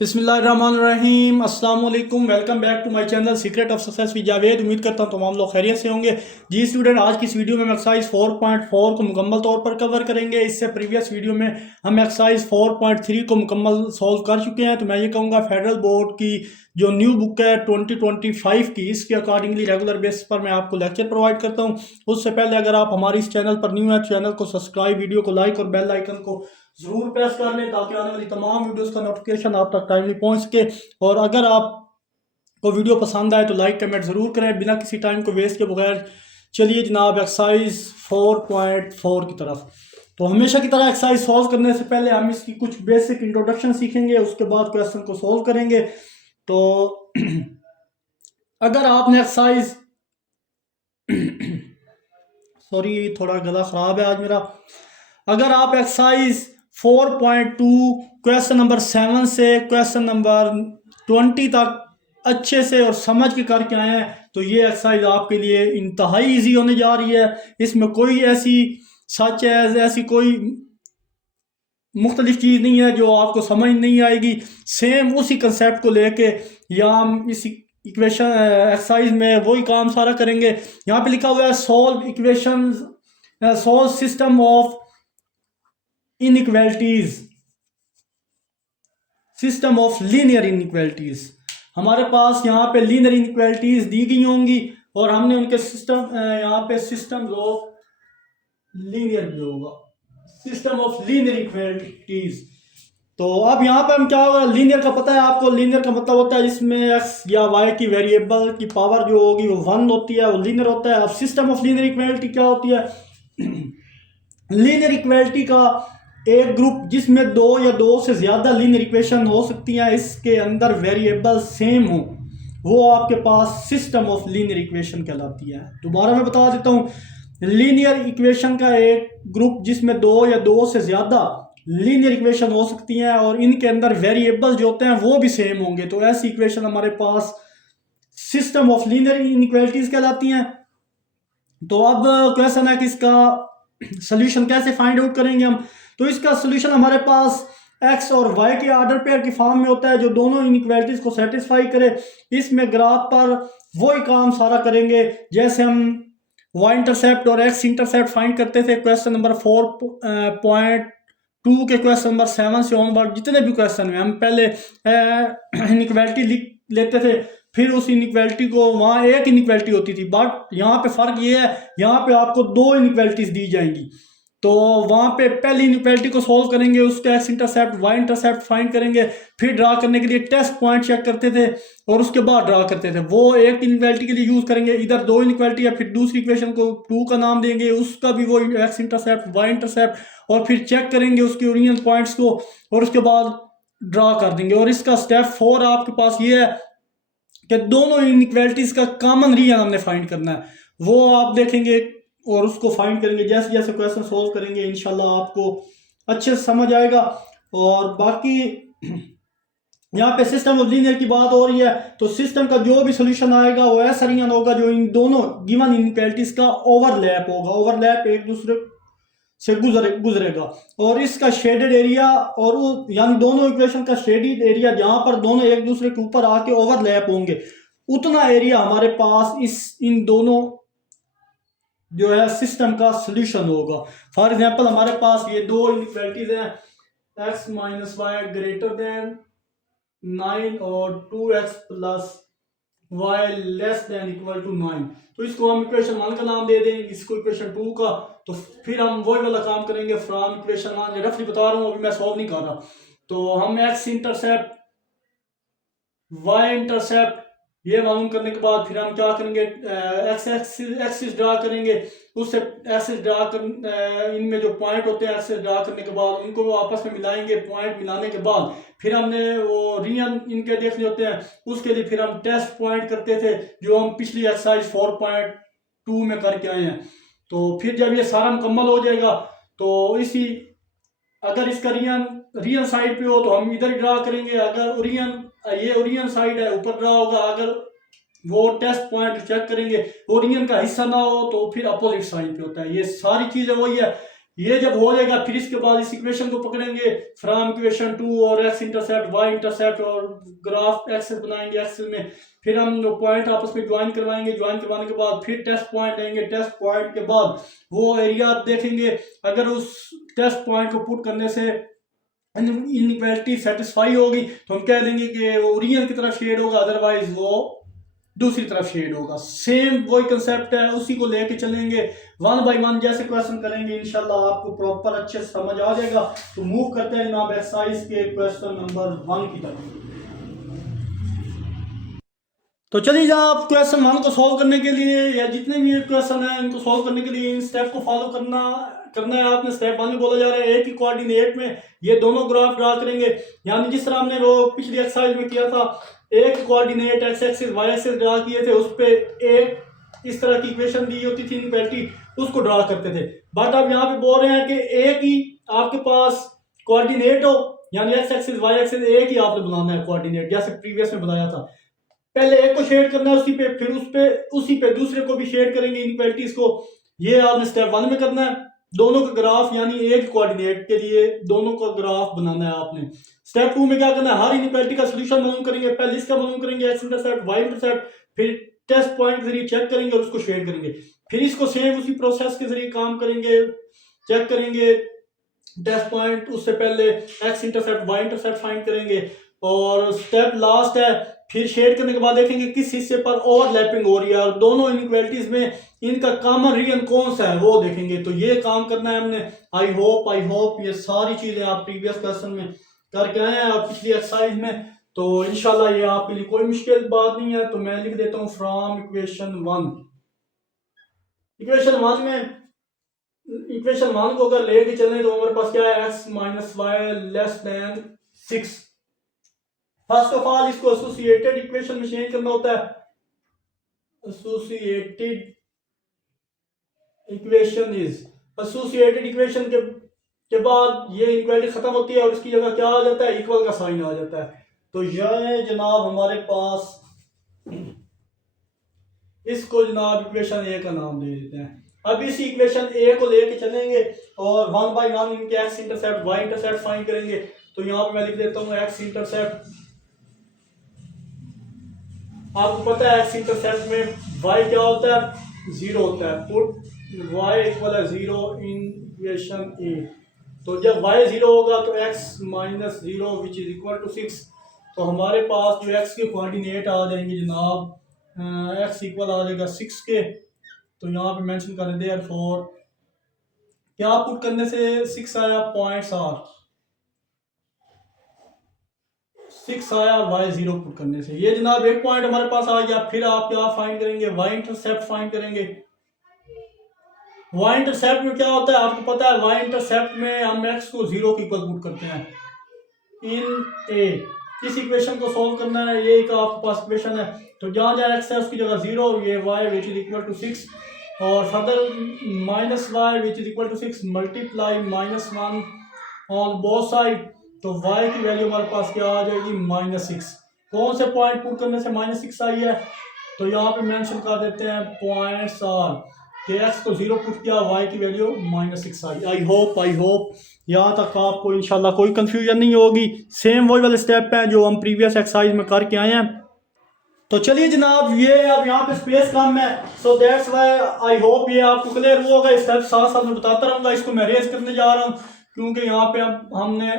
बिस्मिल्लाहिर्रहमानिर्रहीम अस्सलाम वालेकुम। Welcome back to my channel secret of success with Javed. उम्मीद करता हूँ तमाम लोग खैरियत से होंगे। जी स्टूडेंट, आज की इस वीडियो में हम एक्सरसाइज 4.4 को मुकम्मल तौर पर कवर करेंगे। इससे प्रीवियस वीडियो में हम एक्सरसाइज 4.3 को मुकम्मल सॉल्व कर चुके हैं। तो मैं ये कहूँगा फेडरल बोर्ड की जो न्यू बुक है 2025 की, इसके अकॉर्डिंगली रेगुलर बेसिस पर मैं आपको लेक्चर प्रोवाइड करता हूँ। उससे पहले अगर आप हमारे इस चैनल पर न्यू है, चैनल को सब्सक्राइब, वीडियो को लाइक और बेल आइकन को जरूर प्रेस कर लें ताकि आने वाली तमाम वीडियोस का नोटिफिकेशन आप तक टाइमली पहुंच सके। और अगर आप को वीडियो पसंद आए तो लाइक कमेंट ज़रूर करें बिना किसी टाइम को वेस्ट के बगैर। चलिए जनाब एक्सरसाइज 4.4 की तरफ। तो हमेशा की तरह एक्सरसाइज सॉल्व करने से पहले हम इसकी कुछ बेसिक इंट्रोडक्शन सीखेंगे, उसके बाद क्वेश्चन को सॉल्व करेंगे। तो अगर आपने एक्सरसाइज सॉरी थोड़ा गला ख़राब है आज मेरा। अगर आप एक्सरसाइज 4.2 क्वेश्चन नंबर 7 से क्वेश्चन नंबर 20 तक अच्छे से और समझ के करके आए हैं तो ये एक्सरसाइज आपके लिए इंतहाई इजी होने जा रही है। इसमें कोई ऐसी सच है, ऐसी कोई मुख्तलिफ चीज़ नहीं है जो आपको समझ नहीं आएगी। सेम उसी कंसेप्ट को लेके या हम इस इक्वेशन एक्सरसाइज में वही काम सारा करेंगे। यहाँ पे लिखा हुआ है solve equation, solve system of inequalities, system of linear inequalities. हमारे पास यहाँ पे लीनियर इनइक्वालिटीज दी गई होंगी और हमने उनके सिस्टम, यहाँ पे सिस्टम ऑफ लीनियर भी होगा, सिस्टम ऑफ लीनियर इक्वालिटीज। तो अब यहाँ पे हम क्या होगा, लीनियर का पता है आपको। लीनियर का मतलब होता है जिसमें एक्स या वाई की वेरिएबल की पावर जो होगी वो 1 होती है, वो लीनियर होता है। अब सिस्टम ऑफ लीनियर इक्वालिटी क्या होती है? लीनियर इक्वालिटी का एक ग्रुप जिसमें दो या दो से ज्यादा लीनियर इक्वेशन हो सकती हैं, इसके अंदर वेरिएबल सेम हो, वो आपके पास सिस्टम ऑफ लीनियर इक्वेशन कहलाती है। दोबारा मैं बता देता हूँ, लीनियर इक्वेशन का एक ग्रुप जिसमें दो या दो से ज्यादा लीनियर इक्वेशन हो सकती हैं और इनके अंदर वेरिएबल जो होते हैं वो भी सेम होंगे, तो ऐसी इक्वेशन हमारे पास सिस्टम ऑफ लीनियर इनइक्वालिटीज कहलाती हैं। तो अब क्वेश्चन है कि इसका सोल्यूशन कैसे फाइंड आउट करेंगे हम। तो इसका सोल्यूशन हमारे पास एक्स और वाई के ऑर्डर पेयर की फॉर्म में होता है जो दोनों इनइक्वालिटीज को सेटिस्फाई करे। इसमें ग्राफ पर वही काम सारा करेंगे जैसे हम वाई इंटरसेप्ट और एक्स इंटरसेप्ट फाइंड करते थे क्वेश्चन नंबर 4.2 के क्वेश्चन नंबर 7 से ऑनवर्ड जितने भी क्वेश्चन में हम पहले इनइक्वालिटी लिख लेते थे, फिर उस इनइक्वालिटी को, वहाँ एक इनइक्वालिटी होती थी, बट यहाँ पे फर्क ये है, यहाँ पे आपको दो इनइक्वालिटीज दी जाएंगी। तो वहाँ पे पहली इनइक्वालिटी को सॉल्व करेंगे, उसका x intercept y intercept find करेंगे, फिर ड्रा करने के लिए टेस्ट पॉइंट चेक करते थे और उसके बाद ड्रा करते थे। वो एक इनइक्वालिटी के लिए यूज करेंगे, इधर दो इनइक्वालिटी है, फिर दूसरी इक्वेशन को 2 का नाम देंगे, उसका भी वो एक्स इंटरसेप्ट वाई इंटरसेप्ट, और फिर चेक करेंगे उसके ओरिजिनल पॉइंट्स को और उसके बाद ड्रा कर देंगे। और इसका स्टेप 4 आपके पास ये है कि दोनों इनइक्वालिटीज का कॉमन रीजन हमने फाइंड करना है, वो आप देखेंगे और उसको फाइंड करेंगे। जैसे जैसे क्वेश्चन सोल्व करेंगे इंशाल्लाह आपको अच्छे से समझ आएगा। और बाकी यहाँ पे सिस्टम ऑफ लीनियर की बात हो रही है, तो सिस्टम का जो भी सोल्यूशन आएगा वो ऐसा रीजन होगा जो इन दोनों गिवन इनइक्वालिटीज का ओवरलैप होगा, ओवरलैप एक दूसरे से गुजरेगा। और इसका शेडेड एरिया और यानी दोनों इक्वेशन का शेडेड एरिया जहां पर दोनों एक दूसरे के ऊपर आके ओवरलैप होंगे, उतना एरिया हमारे पास इन दोनों जो है सिस्टम का सोल्यूशन होगा। फॉर एग्जांपल हमारे पास ये दो इनइक्वालिटीज हैं, x minus y greater than 9 और 2x plus y less than equal to 9। तो इसको हम इक्वेशन 1 का नाम दे देंगे, इसको इक्वेशन 2 का। तो फिर हम वही वाला काम करेंगे फ्रॉम इक्वेशन 1, रफली बता रहा हूँ, अभी मैं सॉल्व नहीं कर रहा। तो हम एक्स इंटरसेप्ट वाई इंटरसेप्ट ये मालूम करने के बाद फिर हम क्या करेंगे, एक्स एक्सिस ड्रा करेंगे, उससे एक्सिस ड्रा कर इनमें जो पॉइंट होते हैं एक्सिस ड्रा करने के बाद उनको आपस में मिलाएंगे। पॉइंट मिलाने के बाद फिर हमने वो रियल इनके देखने होते हैं, उसके लिए फिर हम टेस्ट पॉइंट करते थे जो हम पिछली एक्सरसाइज 4.2 में करके आए हैं। तो फिर जब ये सारा मुकम्मल हो जाएगा तो इसी, अगर इसका रियल साइड पे हो तो हम इधर ड्रा करेंगे, अगर ये ओरियन साइड है ऊपर ड्रा होगा, अगर वो टेस्ट पॉइंट चेक करेंगे ओरियन का हिस्सा ना हो तो फिर अपोजिट साइड पे होता है। ये सारी चीजें वही है ये जब हो जाएगा फिर इसके बाद इस इक्वेशन को पकड़ेंगे फ्रॉम इक्वेशन 2 और एक्स इंटरसेप्ट वाई इंटरसेप्ट और ग्राफ एक्सेस बनाएंगे एक्सेल में। फिर हम पॉइंट आपस में ज्वाइन करवाएंगे, ज्वाइन करवाने के बाद फिर टेस्ट पॉइंट लेंगे, टेस्ट पॉइंट के बाद वो एरिया देखेंगे। अगर उस टेस्ट पॉइंट को पुट करने से इनइक्वालिटी सेटिस्फाई होगी तो हम कह देंगे कि वो ओरिजिन की तरफ शेड होगा, अदरवाइज वो दूसरी तरफ शेड होगा। सेम वही कंसेप्ट है, उसी को लेके चलेंगे, वन बाय वन जैसे क्वेश्चन करेंगे इंशाल्लाह आपको प्रॉपर अच्छे से समझ आ जाएगा। तो मूव करते हैं जनाब एक्सरसाइज के क्वेश्चन नंबर 1 की तरफ। तो चलिए जनाब क्वेश्चन 1 को सॉल्व करने के लिए या जितने भी क्वेश्चन है इनको सॉल्व करने के लिए इन स्टेप को फॉलो करना है आपने। स्टेप 1 में बोला जा रहा है एक ही कोऑर्डिनेट में ये दोनों ग्राफ ड्रा करेंगे, यानी जिस तरह हमने वो पिछली एक्सरसाइज में किया था, एक coordinate x axis y axis draw किए थे, उस पे एक इस तरह की इक्वेशन दी होती थी इनइक्वालिटी, उसको ड्रा करते थे। बट अब यहाँ पे बोल रहे हैं कि एक ही आपके पास कोऑर्डिनेट हो, यानी एक्स एक्सिस वाई एक्सिस एक ही आपने बनाना है कोऑर्डिनेट, जैसे प्रीवियस में बनाया था। पहले एक को शेड करना है उसी पे, फिर उसी पे दूसरे को भी शेड करेंगे इनइक्वालिटीज को। ये आपने स्टेप 1 में करना है। दोनों का ग्राफ यानी एक कोऑर्डिनेट के लिए दोनों का ग्राफ बनाना है आपने। स्टेप 2 में क्या करना है, हर इनइक्वालिटी का सॉल्यूशन मालूम करेंगे। पहले इसका मालूम करेंगे एक्स इंटरसेप्ट वाई इंटरसेप्ट, फिर टेस्ट पॉइंट के जरिए चेक करेंगे और उसको शेड करेंगे। फिर इसको सेम उसी प्रोसेस के जरिए काम करेंगे, चेक करेंगे टेस्ट पॉइंट, उससे पहले x intercept y intercept find करेंगे। और स्टेप लास्ट है, फिर शेड करने के बाद देखेंगे किस हिस्से पर ओवरलैपिंग हो रही है और दोनों इनइक्वालिटीज में इनका कॉमन रीजन कौन सा है वो देखेंगे। तो ये काम करना है हमने। आई होप ये सारी चीजें आप प्रीवियस क्वेश्चन में करके आए हैं और पिछली एक्सरसाइज में, तो इंशाल्लाह ये आपके लिए कोई मुश्किल बात नहीं है। तो मैं लिख देता हूँ फ्रॉम इक्वेशन 1। इक्वेशन 1 को अगर लेके चलें तो हमारे पास क्या है, x minus y less than 6। First of all इसको एसोसिएटेड इक्वेशन में चेंज करना होता है। एसोसिएटेड इक्वेशन के बाद ये इक्वालिटी खत्म होती है और इसकी जगह क्या आ जाता है, इक्वल का साइन आ जाता है। तो यह जनाब हमारे पास, इसको जनाब इक्वेशन ए का नाम दे देते हैं। अब इस इक्वेशन ए को लेके चलेंगे और 1 बाय 1 इनके x intercept y intercept find करेंगे। तो यहाँ पे मैं लिख देता हूँ एक्स इंटरसेप्ट। आपको पता है एक्स इंटरसेप्ट में y क्या होता है, 0 होता है। पुट y इक्वल है 0 इन इक्वेशन ए। तो जब y 0 होगा तो x minus 0 which is equal to 6। तो हमारे पास जो x के कोऑर्डिनेट आ जाएंगे जनाब, x इक्वल आ जाएगा 6 के। तो यहाँ पे मेंशन कर दें देयरफॉर क्या पुट करने से 6 आया, पॉइंट्स आर 6 आया, y0 पुट करने से। ये जनाब एक पॉइंट हमारे पास आ गया। फिर आप क्या फाइंड करेंगे, y इंटरसेप्ट फाइंड करेंगे। y इंटरसेप्ट में क्या होता है आपको पता है, y इंटरसेप्ट में हम x को 0 के इक्वल पुट करते हैं इन a। इस इक्वेशन को सॉल्व करना है, ये एक आपके पास इक्वेशन है। तो जहाँ जहाँ x है उसकी जगह 0, ये y which is equal to 6 और further minus y which is equal to 6 multiply -1 on both side. तो y की वैल्यू हमारे पास क्या आ जाएगी, -6। कौन से पॉइंट पुट करने से -6 आई है, तो यहाँ पे मेंशन कर देते हैं पॉइंट्स आर कि x को 0 पुट किया, y की वैल्यू -6 आई। आई होप यहाँ तक आपको इंशाल्लाह कोई कंफ्यूजन नहीं होगी। सेम वही वाले स्टेप हैं जो हम प्रीवियस एक्सरसाइज में करके आए हैं। तो चलिए जनाब, ये अब यहाँ पे स्पेस कम है, so that's why I hope ये आपको क्लियर हुआ होगा। स्टेप साथ साथ में बताता रहूँगा। इसको मैं रेज करने जा रहा हूँ क्योंकि यहाँ पे हमने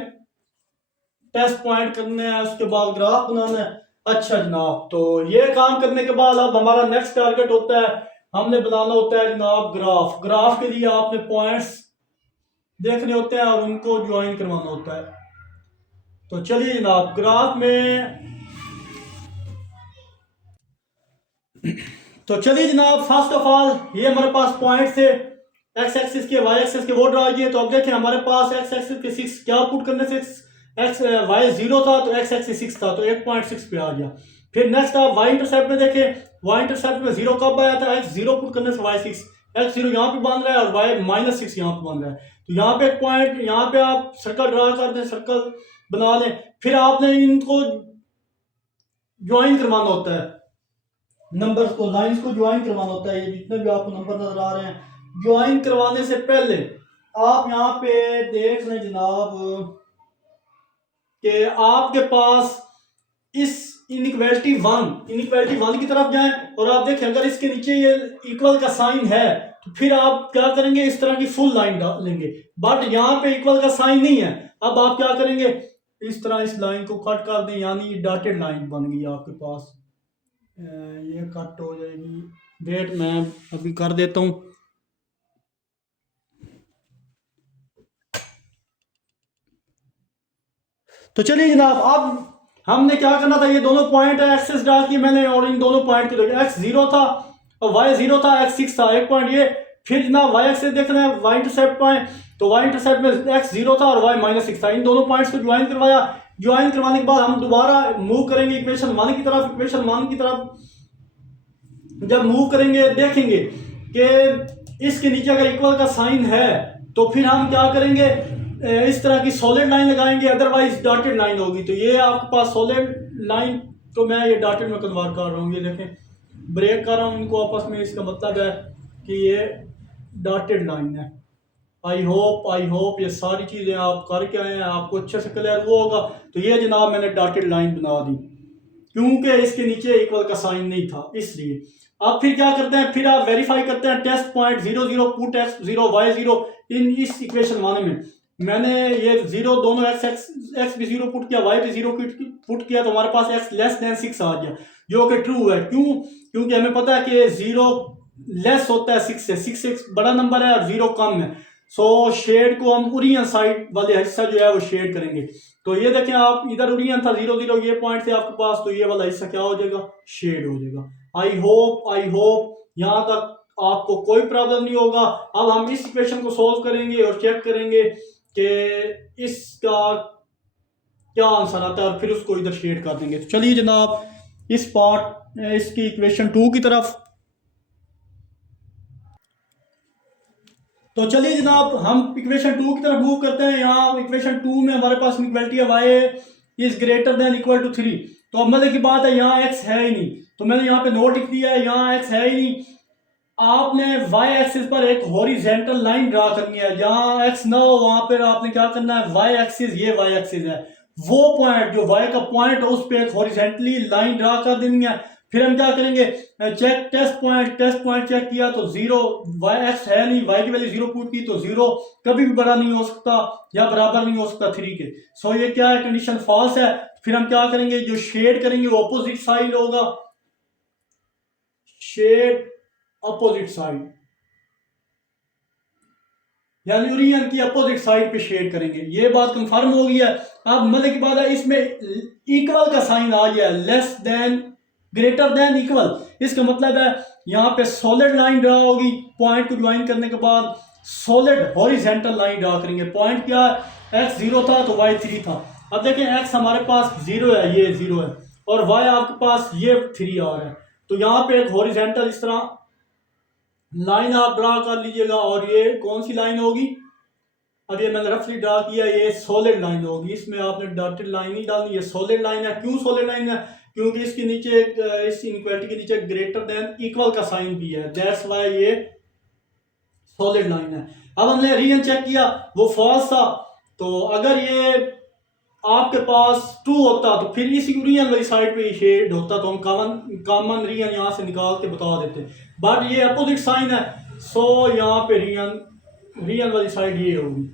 टेस्ट पॉइंट करने हैं, उसके बाद ग्राफ बनाना है। अच्छा जनाब, तो ये काम करने के बाद अब हमारा नेक्स्ट टारगेट होता है, हमने बनाना होता है जनाब ग्राफ। ग्राफ के लिए आपने पॉइंट्स देखने होते हैं और उनको ज्वाइन करवाना होता है। तो चलिए जनाब, ग्राफ में तो चलिए जनाब, फर्स्ट ऑफ ऑल ये हमारे पास पॉइंट थे एक्स एक्सिस के वाई एक्सिस के, वो ड्रा किए। तो अब देखें हमारे पास एक्स एक्सिस के 6 क्या पुट करने से एक्स वाई 0 था तो एक्स एक्सिस 6 था, तो 1.6 पे आ गया। फिर नेक्स्ट आप वाई इंटरसेप्ट में देखें, वाई इंटरसेप्ट में 0 कब आया था, एक्स 0 पुट करने से वाई 6, एक्स 0 यहाँ पे बांध रहा है और वाई -6 यहाँ पे बांध रहा है। तो यहाँ पे एक पॉइंट, यहाँ पे आप सर्कल ड्रा कर दें, सर्कल बना लें। फिर आपने इनको ज्वाइन करवाना होता है, नंबर्स को, लाइंस को ज्वाइन करवाना होता है। ये जितने भी आपको नंबर नजर आ रहे हैं, ज्वाइन करवाने से पहले आप यहाँ पे देख लें जनाब कि आपके पास इस इनइक्वालिटी वन की तरफ जाएं और आप देखें अगर इसके नीचे ये इक्वल का साइन है तो फिर आप क्या करेंगे, इस तरह की फुल लाइन डालेंगे। बट यहाँ पे इक्वल का साइन नहीं है, अब आप क्या करेंगे, इस तरह इस लाइन को कट कर दें, यानी डॉटेड लाइन बन गई आपके पास। ये कट हो जाएगी, वेट मैं अभी कर देता हूँ। तो चलिए जनाब, अब हमने क्या करना था, ये दोनों पॉइंट एक्सेस डाल की मैंने और इन दोनों पॉइंट को देखा, एक्स 0 था और वाई 0 था, एक्स 6 था, एक पॉइंट ये। फिर जनाब वाई एक्सेस देखना है, वाई इंटरसेप्ट पॉइंट, तो वाई इंटरसेप्ट में एक्स 0 था और वाई -6 था। इन दोनों पॉइंट्स को ज्वाइन करवाया। ज्वाइन करवाने के बाद हम दोबारा मूव करेंगे इक्वेशन 1 की तरफ। इक्वेशन 1 की तरफ जब मूव करेंगे देखेंगे कि इसके नीचे अगर इक्वल का साइन है तो फिर हम क्या करेंगे, इस तरह की सॉलिड लाइन लगाएंगे, अदरवाइज डॉटेड लाइन होगी। तो ये आपके पास सॉलिड लाइन को मैं ये डॉटेड में कन्वर्ट कर रहा हूँ, ये देखें ब्रेक कर रहा हूँ इनको आपस में। इसका मतलब है कि ये डॉटेड लाइन है। आई होप ये सारी चीज़ें आप करके आए हैं, आपको अच्छे से क्लियर हुआ होगा। तो ये जनाब मैंने डॉटेड लाइन बना दी क्योंकि इसके नीचे इक्वल का साइन नहीं था, इसलिए। अब फिर क्या करते हैं, फिर आप वेरीफाई करते हैं test point 0 0 put x 0 y 0 in इस इक्वेशन 1 में मैंने ये 0 दोनों x भी 0 पुट किया, y भी 0 पुट किया, तो हमारे पास x लेस देन 6 आ गया, जो कि ट्रू है। क्यों? क्योंकि हमें पता है कि 0 लेस होता है 6 से, 6 एक बड़ा नंबर है और 0 कम है। सो शेड को हम ओरियन साइड वाले हिस्सा जो है वो शेड करेंगे। तो ये देखें आप, इधर ओरियन था 0 0, ये पॉइंट थे आपके पास, तो ये वाला हिस्सा क्या हो जाएगा, शेड हो जाएगा। आई होप यहाँ तक आपको कोई प्रॉब्लम नहीं होगा। अब हम इस इक्वेशन को सॉल्व करेंगे और चेक करेंगे कि इसका क्या आंसर आता है और फिर उसको इधर शेड कर देंगे। तो चलिए जनाब इस पार्ट इसकी इक्वेशन 2 की तरफ। तो चलिए जनाब हम इक्वेशन 2 की तरफ मूव करते हैं। यहाँ इक्वेशन 2 में हमारे पास इक्वालिटी है y is greater than equal to 3। तो अब मजे की बात है, यहाँ x है ही नहीं, तो मैंने यहाँ पे नोट लिख दिया है, यहाँ x है ही नहीं। आपने y एक्सिस पर एक हॉरिजेंटल लाइन ड्रा करनी है, जहाँ x ना हो वहां पर आपने क्या करना है, y एक्सिस, ये y एक्सिस है, वो पॉइंट जो y का पॉइंट है उस पर एक हॉरिजेंटली लाइन ड्रा कर देनी है। फिर हम क्या करेंगे, चेक टेस्ट पॉइंट चेक किया तो 0, y एक्स है नहीं, y की वैल्यू 0 पुट की, तो 0 कभी भी बड़ा नहीं हो सकता या बराबर नहीं हो सकता 3 के। सो ये क्या है, कंडीशन फॉल्स है। फिर हम क्या करेंगे, जो शेड करेंगे वो अपोजिट साइड होगा, शेड अपोजिट साइड, यानी ओरिजिन की अपोजिट साइड पे शेड करेंगे। ये बात कंफर्म हो गई है। अब मतलब की बात है, इसमें इक्वल का साइन आ गया, less than greater than equal, इसका मतलब है यहाँ पे सॉलिड लाइन ड्रा होगी। पॉइंट को ज्वाइन करने के बाद सॉलिड हॉरिजेंटल लाइन ड्रा करेंगे। पॉइंट क्या है, x 0 था तो y 3 था। अब देखें x हमारे पास 0 है, ये 0 है, और y आपके पास ये 3 आ रहा है। तो यहाँ पे एक हॉरिजेंटल इस तरह लाइन आप ड्रा कर लीजिएगा, और ये कौन सी लाइन होगी, अब ये मैंने रफली ड्रा किया, ये सॉलिड लाइन होगी, इसमें आपने डॉटेड लाइन नहीं डालनी, ये सॉलिड लाइन है। क्यों सॉलिड लाइन है, क्योंकि इसके नीचे इस इनइक्वालिटी के नीचे ग्रेटर देन इक्वल का साइन भी है, दैट्स व्हाई ये सॉलिड लाइन है। अब हमने रीजन चेक किया, वो फॉल्स था। तो अगर ये आपके पास ट्रू होता तो फिर इसी रीजन वाली साइड पे शेड होता, तो हम कॉमन रीजन यहाँ से निकाल के बता देते, बट ये अपोजिट साइन है, सो यहाँ पे रीजन वाली साइड ये होगी।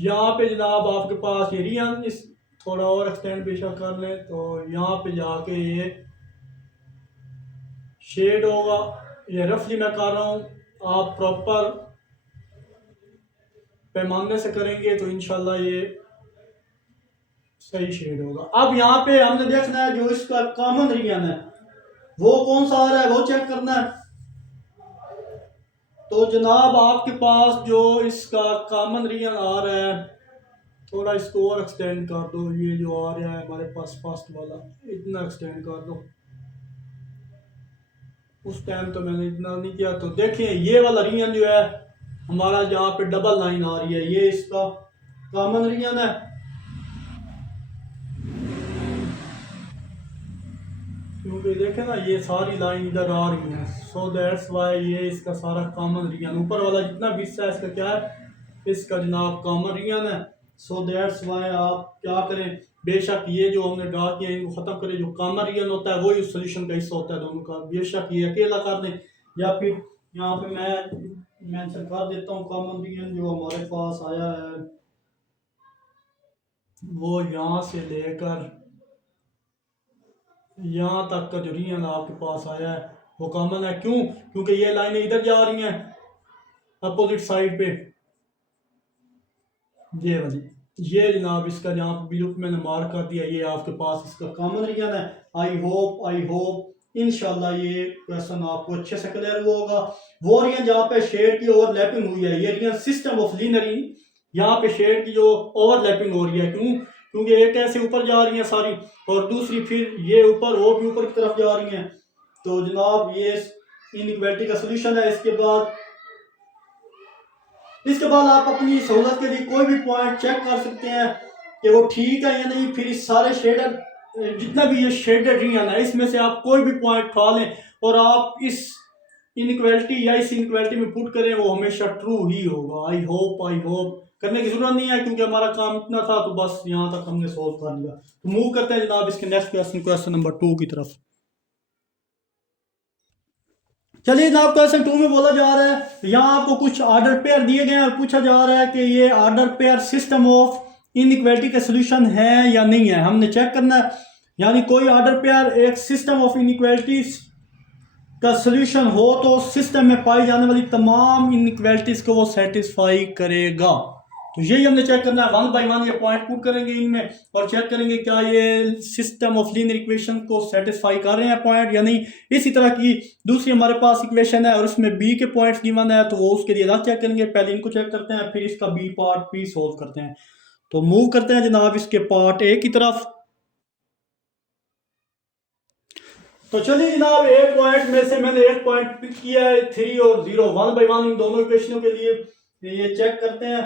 यहाँ पे जनाब आपके पास ये रीजन, इस थोड़ा और एक्सटेंड बेशक कर लें तो यहाँ पे जाके ये शेड होगा। ये रफली मैं कर रहा हूँ, आप प्रॉपर पैमाने से करेंगे तो इंशाल्लाह ये सही शेड होगा। अब यहाँ पे हमने देखना है जो इसका कॉमन रीजन है वो कौन सा आ रहा है, वो चेक करना है। तो जनाब आपके पास जो इसका कॉमन रीजन आ रहा है, थोड़ा इसको और एक्सटेंड कर दो, ये जो आ रहा है हमारे पास फर्स्ट वाला, इतना एक्सटेंड कर दो। उस टाइम तो मैंने इतना नहीं किया। तो देखिए ये वाला रीजन जो है हमारा, जहाँ पे डबल लाइन आ रही है, ये इसका कॉमन रीजन है। क्योंकि देखें ना ये सारी लाइन इधर आ रही है, सो दैट्स वाई ये इसका सारा कॉमन रीजन ऊपर वाला जितना भी हिस्सा है इसका क्या है, इसका जनाब कॉमन रीजन है। सो दैट्स वाई आप क्या करें, बेशक ये जो हमने ड्रा किया है इनको ख़त्म करें, जो कॉमन रीजन होता है वही उस सोल्यूशन का हिस्सा होता है दोनों का, बेशक ये अकेला कर दें या फिर यहाँ पे मैं मेंशन कर देता हूँ कॉमन रीजन जो हमारे पास आया है वो यहाँ से लेकर यहाँ तक का जो रीजन आपके पास आया है वो कॉमन है। क्यों? क्योंकि ये लाइनें इधर जा रही हैं अपोजिट साइड पे, ये वाली, ये जनाब इसका जहाँ पे बिल्कुल मैंने मार्क कर दिया ये आपके पास इसका कॉमन रीजन है। आई होप इंशाल्लाह ये क्वेश्चन आपको अच्छे से क्लियर हुआ होगा। वो रीजन जहाँ पे शेड की ओवरलैपिंग हुई है ये रीजन सिस्टम ऑफ लीनरी, यहाँ पे शेड की जो ओवरलैपिंग हो रही है, क्यों? क्योंकि एक ऐसे ऊपर जा रही है सारी और दूसरी फिर ये ऊपर वो भी ऊपर की तरफ जा रही हैं। तो जनाब ये इनइक्वालिटी का सोल्यूशन है। इसके बाद आप अपनी सहूलत के लिए कोई भी पॉइंट चेक कर सकते हैं कि वो ठीक है या नहीं। फिर इस सारे शेडर जितना भी ये शेडेड रीजन है इसमें से आप कोई भी पॉइंट उठा लें और आप इस इनइक्वालिटी या इस इनइक्वालिटी में पुट करें वो हमेशा ट्रू ही होगा। आई होप करने की जरूरत नहीं है क्योंकि हमारा काम इतना था तो बस यहाँ तक हमने सॉल्व कर लिया। तो मूव करते हैं जनाब इसके नेक्स्ट क्वेश्चन नंबर 2 की तरफ। चलिए जनाब क्वेश्चन 2 में बोला जा रहा है, यहाँ आपको कुछ ऑर्डर पेयर दिए गए हैं और पूछा जा रहा है कि ये order pair system of inequality का सोल्यूशन है या नहीं है, हमने चेक करना है। यानी कोई ऑर्डर पेयर एक सिस्टम ऑफ इनइक्वालिटीज का सोल्यूशन हो तो सिस्टम में पाई जाने वाली तमाम इनइक्वालिटीज को वो सेटिस्फाई करेगा। तो यही हमने चेक करना है, 1 बाय 1 ये पॉइंट पुट करेंगे इनमें और चेक करेंगे क्या ये सिस्टम ऑफ लीनियर इक्वेशन को सेटिस्फाई कर रहे हैं पॉइंट या नहीं। इसी तरह की दूसरी हमारे पास इक्वेशन है और उसमें बी के पॉइंट्स गिवन है तो वो उसके लिए अलग चेक करेंगे। पहले इनको चेक करते हैं फिर इसका बी पार्ट पी सोल्व करते हैं। तो मूव करते हैं जनाब इसके पार्ट ए की तरफ। तो चलिए जनाब एक पॉइंट में से मैंने एक पॉइंट पिक किया है 3 और 0, 1 बाय 1 इन दोनों इक्वेशनों के लिए ये चेक करते हैं।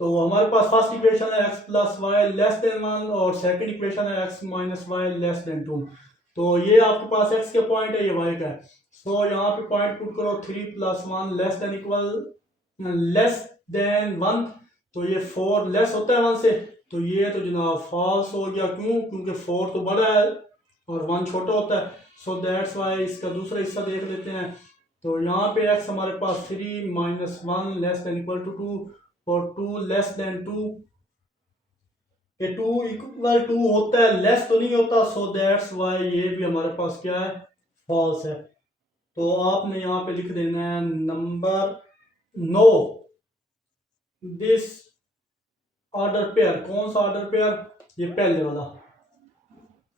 तो हमारे पास फर्स्ट इक्वेशन है x plus y less than 1 और सेकंड इक्वेशन है x minus y less than 2। तो ये आपके पास x के पॉइंट है, ये y का है। सो यहाँ पे पॉइंट पुट करो 3 प्लस 1 लेस देन 1, तो ये 4 लेस होता है 1 से, तो ये तो जनाब फॉल्स हो गया। क्यों? क्योंकि 4 तो बड़ा है और 1 छोटा होता है। सो दैट्स वाई इसका दूसरा हिस्सा देख लेते हैं। तो यहाँ पे x हमारे पास 3 minus 1 less than equal to 2 और 2 लेस देन 2, ये 2 इक्वल 2 होता है, लेस तो नहीं होता। सो दैट्स वाई ये भी हमारे पास क्या है, फॉल्स है। तो आपने यहाँ पे लिख देना है नंबर 9 दिस ऑर्डर पेयर। कौन सा ऑर्डर पेयर? ये पहले वाला,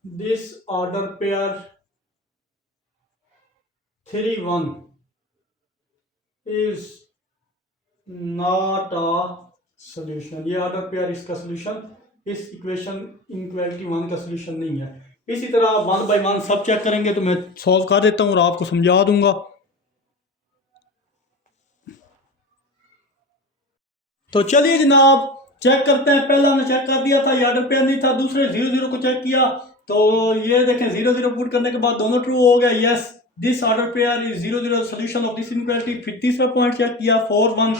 this order pair 3 1 is not a solution. ये ऑर्डर पेयर इसका सोल्यूशन, इस इक्वेशन इनइक्वालिटी 1 का सोल्यूशन नहीं है। इसी तरह 1 बाय 1 सब चेक करेंगे तो मैं सॉल्व कर देता हूँ और आपको समझा दूंगा। तो चलिए जनाब चेक करते हैं। पहला हमने चेक कर दिया था, ये ऑर्डर पेयर नहीं था। दूसरे 0 0 को चेक किया तो ये देखें 0 0 पुट करने के बाद दोनों ट्रू हो गया। Yes this order pair is 0 0 solution of this inequality. फिर तीसरा पॉइंट चेक किया 4 1,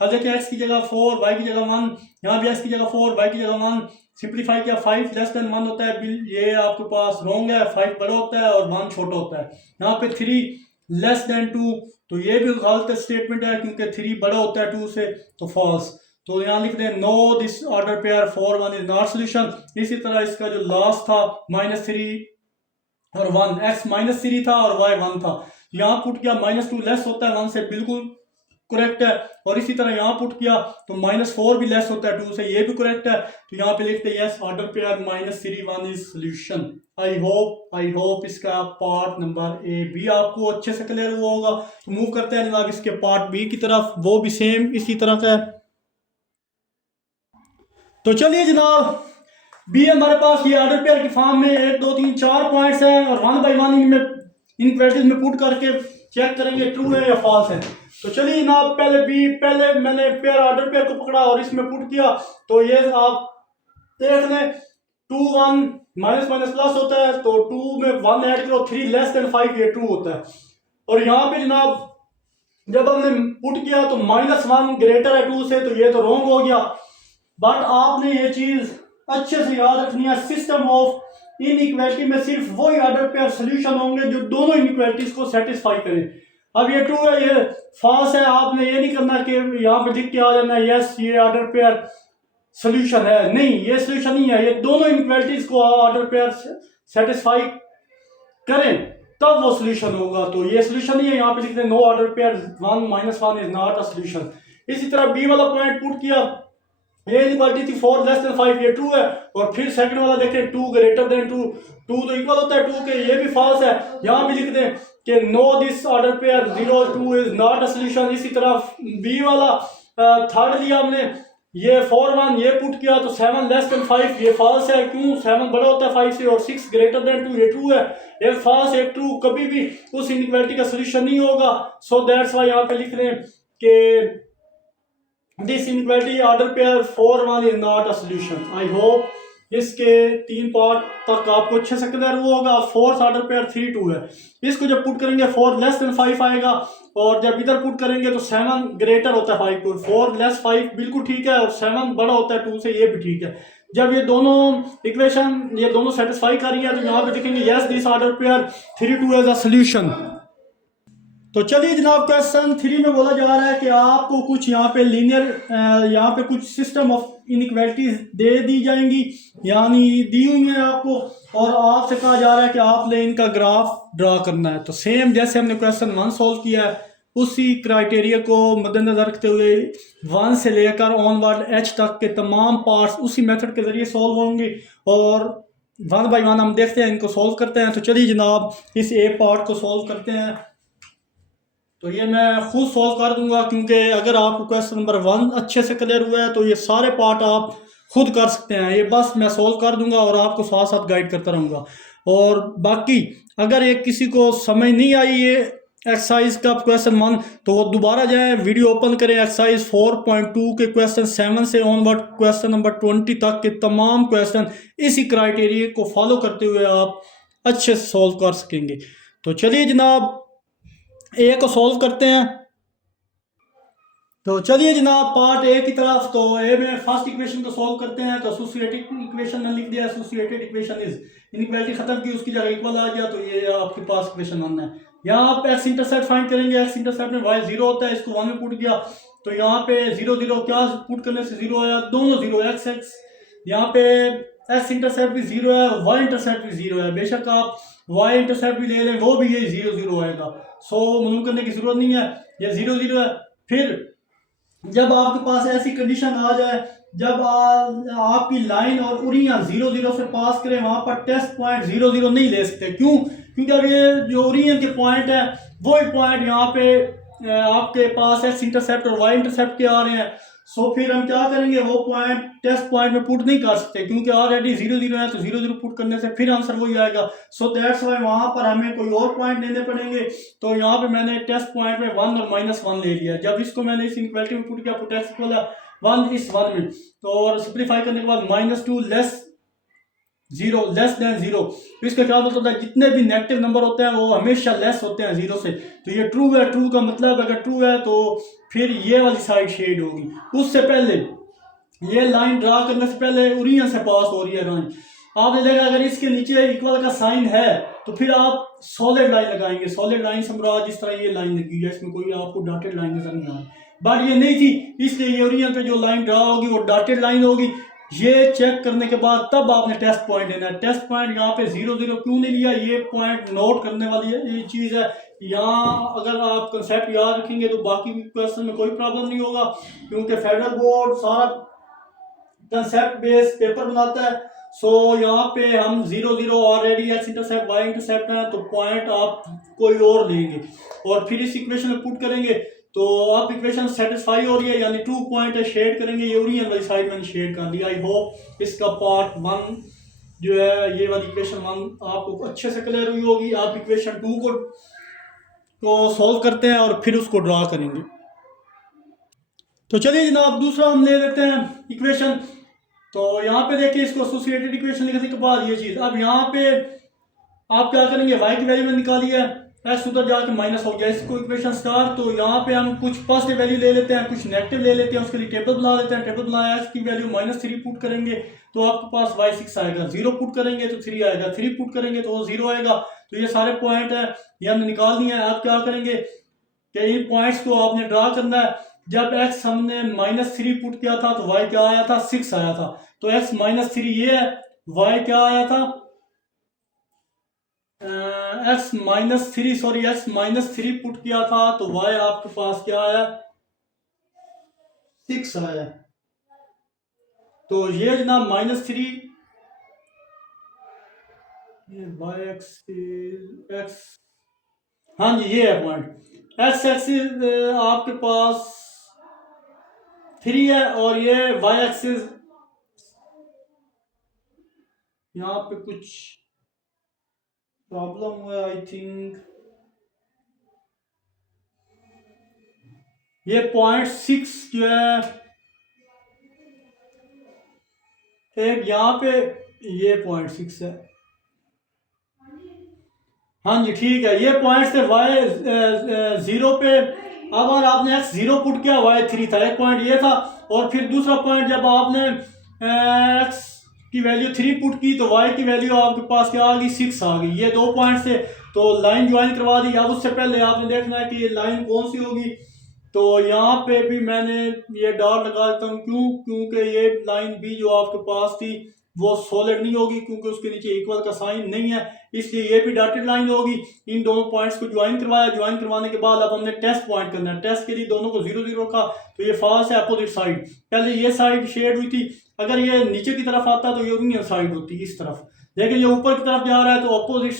अब देखिए x की जगह 4 y की जगह 1, यहाँ भी x की जगह 4 y की जगह 1, सिंप्लीफाई किया 5 लेस देन 1 होता है, ये आपके पास रॉन्ग है, 5 बड़ा होता है और 1 छोटा होता है। यहाँ पे 3 लेस देन 2, तो ये भी गलत स्टेटमेंट है क्योंकि 3 बड़ा होता है 2 से, तो फॉल्स। तो यहाँ लिख दें no this order pair 4 1 is not solution. इसी तरह इसका जो लास्ट था -3 और 1, x -3 था और y 1 था, यहाँ पुट किया -2 लेस होता है 1 से, बिल्कुल करेक्ट है। और इसी तरह यहाँ पुट किया तो -4 भी लेस होता है 2 से, ये भी करेक्ट है। तो यहाँ पे लिखते हैं yes order pair -3 1 is solution. I hope इसका पार्ट नंबर ए बी आपको अच्छे से क्लियर हुआ होगा। तो मूव करते हैं जनाब इसके पार्ट बी की तरफ, वो भी सेम इसी तरह का है। तो चलिए जनाब बी हमारे पास ये ऑर्डर पेयर की फॉर्म में 1 2 3 4 पॉइंट्स हैं और 1 बाय 1 इनमें इनइक्वालिटीज में पुट करके चेक करेंगे ट्रू है या फॉल्स है। तो चलिए जनाब पहले मैंने पेयर ऑर्डर पेयर को पकड़ा और इसमें पुट किया। तो ये आप देख लें two one minus minus plus होता है, तो टू में वन ऐड करो, 3 लेस देन 5 ये ट्रू होता है। और यहाँ पे जनाब जब हमने पुट किया तो -1 ग्रेटर है 2 से, तो ये तो रॉन्ग हो गया। बट आपने ये चीज अच्छे से याद रखनी है, सिस्टम ऑफ इनइक्वालिटी में सिर्फ वही ऑर्डर पेयर सोल्यूशन होंगे जो दोनों इनइक्वालिटीज को सेटिस्फाई करें। अब ये ट्रू है, ये फॉल्स है, आपने ये नहीं करना कि यहाँ पे लिख के आ जाना यस ये ऑर्डर पेयर सोल्यूशन है, नहीं ये सोल्यूशन नहीं है, ये दोनों इनइक्वालिटीज को ऑर्डर पेयर सेटिस्फाई करें तब वो सोल्यूशन होगा। तो ये सोल्यूशन नहीं है, यहाँ पे लिखते हैं no order pair 1 -1 is not a solution. इसी तरह बी वाला पॉइंट पुट किया, ये इनइक्वालिटी थी 4 लेस देन 5 ये ट्रू है, और फिर सेकंड वाला देखें 2 ग्रेटर देन 2, 2 तो इक्वल होता है 2 के, ये भी फॉल्स है। यहाँ भी लिख दें कि no this order pair 0 2 is not a solution. इसी तरह बी वाला थर्ड लिया हमने, ये 4 1 ये पुट किया तो 7 लेस देन 5 ये फॉल्स है, क्यों 7 बड़ा होता है 5 से, और 6 ग्रेटर देन 2 ये ट्रू है। एक फॉल्स एक ट्रू कभी भी उस इनइक्वालिटी का सोल्यूशन नहीं होगा। सो दैट्स व्हाई यहाँ पे लिख रहे हैं कि this inequality order pair 4 1 is not a solution. I hope इसके 3 पार्ट तक आपको अच्छे से क्लियर हुआ होगा। फोर्थ ऑर्डर पेयर 3 2 है, इसको जब पुट करेंगे 4 लेस देन 5 आएगा, और जब इधर पुट करेंगे तो 7 ग्रेटर होता है 5 को, 4 लेस 5 बिल्कुल ठीक है, और 7 बड़ा होता है 2 से, ये भी ठीक है। जब ये दोनों इक्वेशन ये दोनों सेटिस्फाई कर रही है तो यहाँ पे देखेंगे yes this order pair 3 2 as a solution. तो चलिए जनाब क्वेश्चन 3 में बोला जा रहा है कि आपको कुछ यहाँ पे लीनियर यहाँ पे कुछ सिस्टम ऑफ इनइक्वालिटीज दे दी जाएंगी, यानी दी हुई है आपको, और आपसे कहा जा रहा है कि आपने इनका ग्राफ ड्रा करना है। तो सेम जैसे हमने क्वेश्चन 1 सॉल्व किया है उसी क्राइटेरिया को मद्देनजर रखते हुए 1 से लेकर ऑनवर्ड h तक के तमाम पार्ट्स उसी मेथड के जरिए सॉल्व होंगे, और 1 बाय 1 हम देखते हैं इनको सॉल्व करते हैं। तो चलिए जनाब इस ए पार्ट को सॉल्व करते हैं। तो ये मैं खुद सॉल्व कर दूंगा, क्योंकि अगर आपको क्वेश्चन नंबर 1 अच्छे से क्लियर हुआ है तो ये सारे पार्ट आप खुद कर सकते हैं। ये बस मैं सॉल्व कर दूंगा और आपको साथ साथ गाइड करता रहूँगा। और बाकी अगर ये किसी को समझ नहीं आई ये एक्सरसाइज का क्वेश्चन 1, तो वो दोबारा जाए वीडियो ओपन करें, एक्सरसाइज 4.2 के क्वेश्चन 7 से ऑनवर्ड क्वेश्चन नंबर 20 तक के तमाम क्वेश्चन इसी क्राइटेरिया को फॉलो करते हुए आप अच्छे से सॉल्व कर सकेंगे। तो चलिए जनाब ए को सॉल्व करते हैं। तो चलिए जनाब पार्ट ए की तरफ। तो ए में फर्स्ट इक्वेशन को सॉल्व करते हैं। तो एसोसिएटेड इक्वेशन ने लिख दिया, एसोसिएटेड इक्वेशन इज, इनइक्वालिटी खत्म की उसकी जगह इक्वल आ गया, तो ये आपके पास इक्वेशन 1 है। यहाँ आप एक्स इंटरसेप्ट फाइंड करेंगे, एक्स इंटरसेप्ट में वाई 0 होता है, इसको 1 में पुट किया तो यहाँ पे 0 0 क्या पुट करने से 0 आया, दोनों 0 एक्स एक्स, यहाँ पे एक्स इंटरसेप्ट भी 0 है, वाई इंटरसेप्ट भी 0 है। बेशक आप वाई इंटरसेप्ट भी ले लें वो भी ये 0 0 आएगा, सो मनू करने की जरूरत नहीं है, ये 0 0 है। फिर जब आपके पास ऐसी कंडीशन आ जाए जब आपकी लाइन और ओरियन 0 0 से पास करें, वहां पर टेस्ट पॉइंट 0 0 नहीं ले सकते। क्यों? क्योंकि अब ये जो ओरियन के पॉइंट है वही पॉइंट यहाँ पे आपके पास एक्स इंटरसेप्ट और वाई इंटरसेप्ट के आ रहे हैं। सो फिर हम क्या करेंगे, वो पॉइंट टेस्ट पॉइंट में पुट नहीं कर सकते क्योंकि ऑलरेडी 0 0 है, तो 0 0 पुट करने से फिर आंसर वही आएगा। सो दैट्स वाई वहां पर हमें कोई और पॉइंट लेने पड़ेंगे। तो यहाँ पे मैंने टेस्ट पॉइंट में 1 और -1 ले लिया। जब इसको मैंने इस इनइक्वालिटी में पुट किया, पुट एक्स इक्वल 1 इस 1 में, तो और सिंप्लीफाई करने के बाद -2 लेस 0 लेस देन 0, तो इसका क्या मतलब होता है, जितने भी नेगेटिव नंबर होते हैं वो हमेशा लेस होते हैं 0 से। तो ये ट्रू है, ट्रू का मतलब अगर ट्रू है तो फिर ये वाली साइड शेड होगी। उससे पहले ये लाइन ड्रा करने से पहले ओरियन से पास हो रही है लाइन, आपने देखा अगर इसके नीचे इक्वल का साइन है तो फिर आप सॉलिड लाइन लगाएंगे। सॉलिड लाइन से मुराद जिस तरह ये लाइन लगी है, इसमें कोई आपको डॉटेड लाइन नजर नहीं आ रही, बट ये नहीं थी, इसलिए ये ओरियन पे जो लाइन ड्रा होगी वो डॉटेड लाइन होगी। ये चेक करने के बाद तब आपने टेस्ट पॉइंट लेना है। टेस्ट पॉइंट यहाँ पे 0 0 क्यों नहीं लिया, ये पॉइंट नोट करने वाली है, ये चीज़ है। यहाँ अगर आप कंसेप्ट याद रखेंगे तो बाकी क्वेश्चन में कोई प्रॉब्लम नहीं होगा, क्योंकि फेडरल बोर्ड सारा कंसेप्ट बेस्ड पेपर बनाता है। सो यहाँ पे हम 0 0 already x intercept y intercept है, तो पॉइंट आप कोई और लेंगे और फिर इस इक्वेशन में पुट करेंगे तो आप इक्वेशन सेटिस्फाई हो रही है, यानी 2 पॉइंट है, शेड करेंगे, ये ओरियन वाली साइड में शेड कर दिया। आई होप इसका पार्ट 1 जो है, ये वाली इक्वेशन 1 आपको अच्छे से क्लियर हुई होगी। आप इक्वेशन 2 को सॉल्व करते हैं और फिर उसको ड्रा करेंगे। तो चलिए जनाब दूसरा हम ले लेते हैं इक्वेशन। तो यहाँ पे देखिए इसको एसोसिएटेड इक्वेशन लिखने के बाद ये चीज़, अब यहाँ पे आप क्या करेंगे, y की वैल्यू में निकाली है, x उधर जाके माइनस हो गया, इसको इक्वेशन स्टार। तो यहाँ पे हम कुछ पॉजिटिव वैल्यू ले लेते हैं, कुछ नेगेटिव ले लेते हैं, उसके लिए टेबल बना लेते हैं। टेबल बनाया, x की वैल्यू -3 पुट करेंगे तो आपके पास y6 आएगा, 0 पुट करेंगे तो 3 आएगा, 3 पुट करेंगे तो 0 आएगा। तो ये सारे पॉइंट है ये हमने निकाल दिए हैं। आप क्या करेंगे कि इन पॉइंट्स को आपने ड्रा करना है। जब x हमने -3 पुट किया था तो y क्या आया था, 6 आया था। तो x -3 ये है, y क्या आया था, x -3 पुट किया था तो y आपके पास क्या आया, 6 आया। तो ये जनाब -3, ये x, हाँ जी ये है पॉइंट। x एक्सिस आपके पास 3 है और ये y एक्सिस, यहाँ पे कुछ प्रॉब्लम हुआ आई थिंक, ये 0.6 जो है, एक यहाँ पे ये 0.6 है, हाँ जी ठीक है। ये पॉइंट से y 0 पे, अब अगर आपने x 0 पुट किया y 3 था, एक पॉइंट ये था। और फिर दूसरा पॉइंट जब आपने x की वैल्यू 3 पुट की तो y की वैल्यू आपके पास क्या आ गई, 6 आ गई। ये 2 पॉइंट से तो लाइन ज्वाइन करवा दी। अब उससे पहले आपने देखना है कि ये लाइन कौन सी होगी। तो यहाँ पे भी मैंने ये डॉट लगा देता हूँ, क्योंकि ये लाइन भी जो आपके पास थी वो सॉलिड नहीं होगी, क्योंकि उसके नीचे इक्वल का साइन नहीं है, इसलिए ये भी डॉटेड लाइन होगी। इन दोनों पॉइंट्स को ज्वाइन करवाया, ज्वाइन करवाने के बाद अब हमने टेस्ट पॉइंट करना है। टेस्ट के लिए दोनों को 0 0 रखा, तो ये फॉल्स है, अपोजिट साइड। पहले ये साइड शेड हुई थी, अगर ये नीचे की तरफ आता तो ये यूनियन साइड होती इस तरफ, लेकिन ये ऊपर की तरफ जा रहा है तो अपोजिट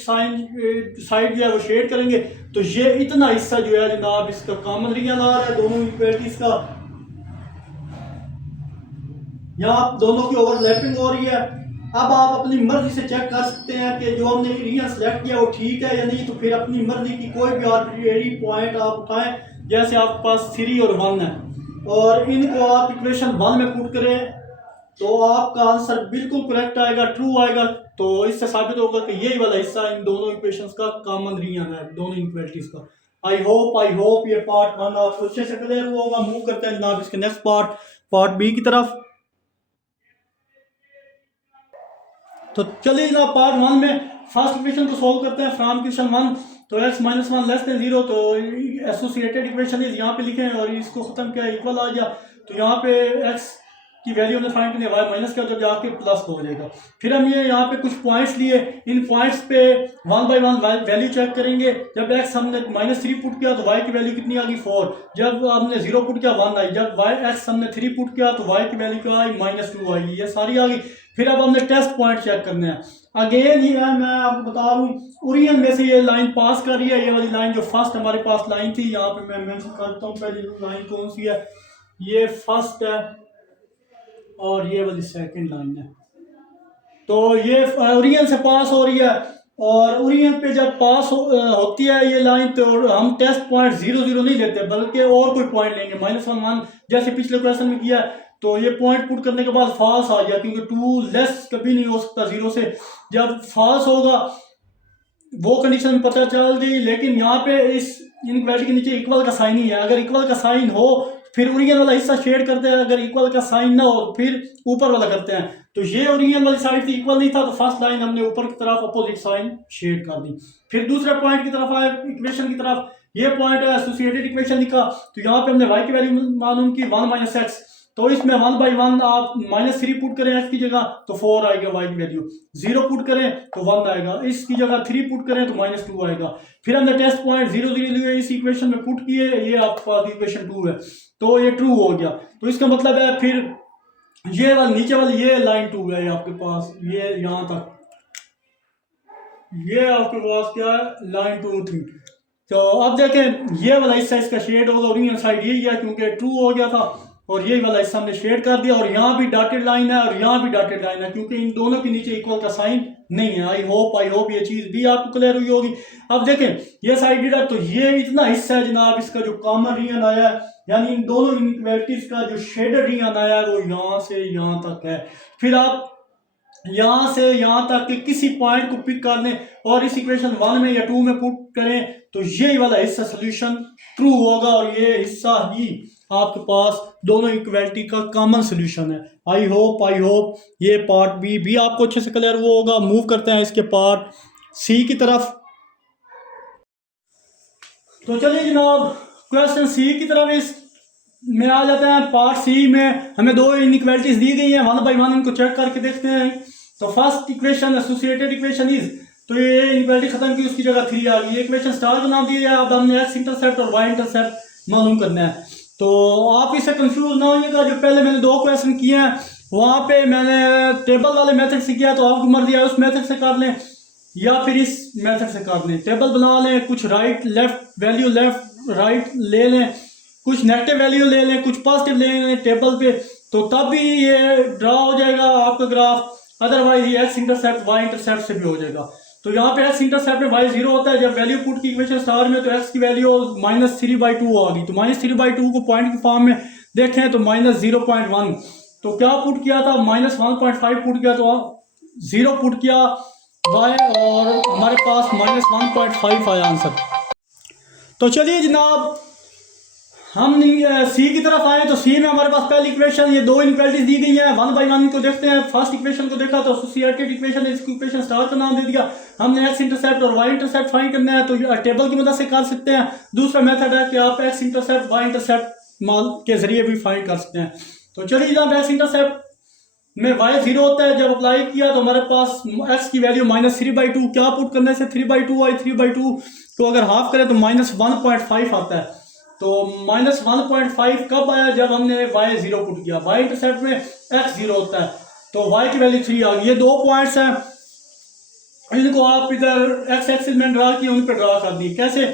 साइड जो है वो शेड करेंगे। तो ये इतना हिस्सा जो है जनाब इसका कॉमन रीजन आ रहा है दोनों इक्वेलिटीज का, यहाँ दोनों की ओवरलैपिंग हो रही है। अब आप अपनी मर्जी से चेक कर सकते हैं कि जो हमने रीजन सेलेक्ट किया वो ठीक है या नहीं। तो फिर अपनी मर्जी की कोई भी आर्बिट्रेरी पॉइंट आप उठाएं, जैसे आपके पास 3 और 1 है, और इनको आप इक्वेशन 1 में पुट करें तो आपका आंसर बिल्कुल करेक्ट आएगा, ट्रू आएगा। तो इससे साबित होगा कि यही वाला हिस्सा इन दोनों इक्वेशंस का कॉमन रीजन है, दोनों इक्वेलिटीज का। आई होप ये पार्ट 1 आपको अच्छे से क्लियर हुआ होगा। मूव करते हैं जनाब इसके नेक्स्ट पार्ट बी की तरफ। तो चलिए जनाब पार्ट 1 में फर्स्ट इक्वेशन को सॉल्व करते हैं फ्रॉम इक्वेशन 1। तो x -1 <0, तो एसोसिएटेड इक्वेशन इज यहाँ पे लिखे और इसको खत्म किया, इक्वल आ गया। तो यहाँ पे x की वैल्यू हमने फाइंड करनी है, y माइनस किया जब जाके प्लस हो जाएगा। फिर हम ये यहाँ पे कुछ पॉइंट्स लिए, इन पॉइंट्स पे 1 बाई 1 वैल्यू चेक करेंगे। जब x हमने -3 पुट किया तो y की वैल्यू कितनी आ गई, 4। जब हमने 0 पुट किया 1 आई। जब x हमने 3 पुट किया तो y की वैल्यू क्या आई, -2 आई। ये सारी आ गई। फिर अब हमने टेस्ट पॉइंट चेक करने हैं। अगेन ही मैं आपको बता दूं, ओरियन में से ये लाइन पास कर रही है, ये वाली लाइन जो फर्स्ट हमारे पास लाइन थी, यहाँ पे मैं मेंशन करता हूँ पहली लाइन कौन सी है, ये फर्स्ट है और ये वाली सेकंड लाइन है। तो ये ओरियन से पास हो रही है, और ओरियन पे जब पास होती है ये लाइन तो हम टेस्ट पॉइंट 0 0 नहीं लेते, बल्कि और कोई पॉइंट लेंगे, -1 1, जैसे पिछले क्वेश्चन में किया। तो ये पॉइंट पुट करने के बाद फॉल्स आ गया, क्योंकि 2 लेस कभी नहीं हो सकता 0 से। जब फॉल्स होगा वो कंडीशन में पता चल गई, लेकिन यहाँ पे इस इनइक्वालिटी के नीचे इक्वल का साइन ही है। अगर इक्वल का साइन हो फिर ओरिजिन वाला हिस्सा शेड करते हैं, अगर इक्वल का साइन ना हो फिर ऊपर वाला करते हैं। तो ये ओरिजिन वाली साइड से इक्वल नहीं था, तो फर्स्ट लाइन हमने ऊपर की तरफ अपोजिट साइन शेड कर दी। फिर दूसरे पॉइंट की तरफ आए, इक्वेशन की तरफ। ये पॉइंट है एसोसिएटेड इक्वेशन लिखा, तो यहाँ पे हमने y की वैल्यू मालूम की 1 - x। तो इसमें 1 बाई 1 आप -3 पुट करें x की जगह तो 4 आएगा y की वैल्यू, 0 पुट करें तो 1 आएगा, इसकी जगह 3 पुट करें तो -2 आएगा। फिर हमने टेस्ट पॉइंट 0 0 लिए इस इक्वेशन में पुट किए, ये आपके पास इक्वेशन 2 है, तो ये ट्रू हो गया। तो इसका मतलब है फिर ये वाली नीचे वाली ये लाइन 2 है आपके पास, ये यहाँ तक ये आपके पास क्या है, लाइन 2 3। तो अब देखें ये वाला हिस्सा इसका शेड होगा, ओरिजिनल साइड यही है क्योंकि ट्रू हो गया था, और ये वाला हिस्सा हमने शेड कर दिया। और यहाँ भी डॉटेड लाइन है और यहाँ भी डॉटेड लाइन है, क्योंकि इन दोनों के नीचे इक्वल का साइन नहीं है। आई होप ये चीज़ भी आपको क्लियर हुई होगी। अब देखें ये साइड है, तो ये इतना हिस्सा है जनाब इसका जो कॉमन रीजन आया है, यानी इन दोनों इनइक्वालिटीज का जो शेडेड रीजन आया है वो यहाँ से यहाँ तक है। फिर आप यहाँ से यहाँ तक के किसी पॉइंट को पिक कर लें और इस इक्वेशन 1 में या 2 में पुट करें तो यही वाला हिस्सा सोल्यूशन ट्रू होगा और ये हिस्सा ही आपके पास दोनों इक्वालिटी का कॉमन सोल्यूशन है। आई होप ये पार्ट बी आपको अच्छे से क्लियर हुआ होगा। मूव करते हैं इसके पार्ट सी की तरफ। तो चलिए जनाब क्वेश्चन सी की तरफ इस में आ जाते हैं। पार्ट सी में हमें दो इनइक्वालिटीज दी गई हैं, 1 बाई 1 इनको चेक करके देखते हैं। तो first equation associated equation is, तो ये इनइक्वालिटी खत्म की उसकी जगह 3 आ गई। ये इक्वेशन स्टार का नाम दिया है। अब हमने एक्स इंटरसेप्ट और वाई इंटरसेप्ट मालूम करना है। तो आप इससे कंफ्यूज ना होइएगा, जो पहले मैंने 2 क्वेश्चन किए हैं वहाँ पे मैंने टेबल वाले मेथड से किया, तो आपको मर्जी है उस मेथड से कर लें या फिर इस मेथड से कर लें। टेबल बना लें, कुछ right left value left right ले लें, कुछ नेगेटिव वैल्यू ले लें, कुछ पॉजिटिव ले लें टेबल पे, तो तब भी ये ड्रा हो जाएगा आपका ग्राफ। अदरवाइज ये एक्स इंटरसेप्ट वाई इंटरसेप्ट से भी हो जाएगा। तो यहाँ पे एक्स इंटरसेप्ट में वाई 0 होता है। जब वैल्यू पुट की इक्वेशन स्टार में तो एक्स की वैल्यू -3/2 आ गई। तो -3/2 को पॉइंट की फॉर्म में देखें तो -0.1। तो क्या पुट किया था, -1.5 पुट किया, तो 0 पुट किया वाई और हमारे पास -1.5 आया आंसर। तो चलिए जनाब हम सी की तरफ आए। तो सी में हमारे पास पहली इक्वेशन, ये 2 इनइक्वालिटीज दी गई है। 1 बाई 1 को देखते हैं। फर्स्ट इक्वेशन को देखा तो एसोसिएटेड इक्वेशन, इसको इक्वेशन स्टार का नाम दे दिया। हमने एक्स इंटरसेप्ट और वाई इंटरसेप्ट फाइंड करना है, तो टेबल की मदद से कर सकते हैं। दूसरा मेथड है कि आप एक्स इंटरसेप्ट वाई इंटरसेप्ट मान के जरिए भी फाइंड कर सकते हैं। तो चलिए जनाब एक्स इंटरसेप्ट में y 0 होता है। जब अप्लाई किया तो हमारे पास x की वैल्यू -3/2, क्या पुट करने से 3/2 आई। 3/2 को अगर हाफ करें तो -1.5 आता है। तो -1.5 कब आया, जब हमने y 0 पुट किया। y इंटरसेप्ट में x 0 होता है तो y की वैल्यू 3 आ गई। ये 2 पॉइंट्स हैं, इनको आप इधर x एक्सिस में ड्रा किए, उन पर ड्रा कर दी। कैसे,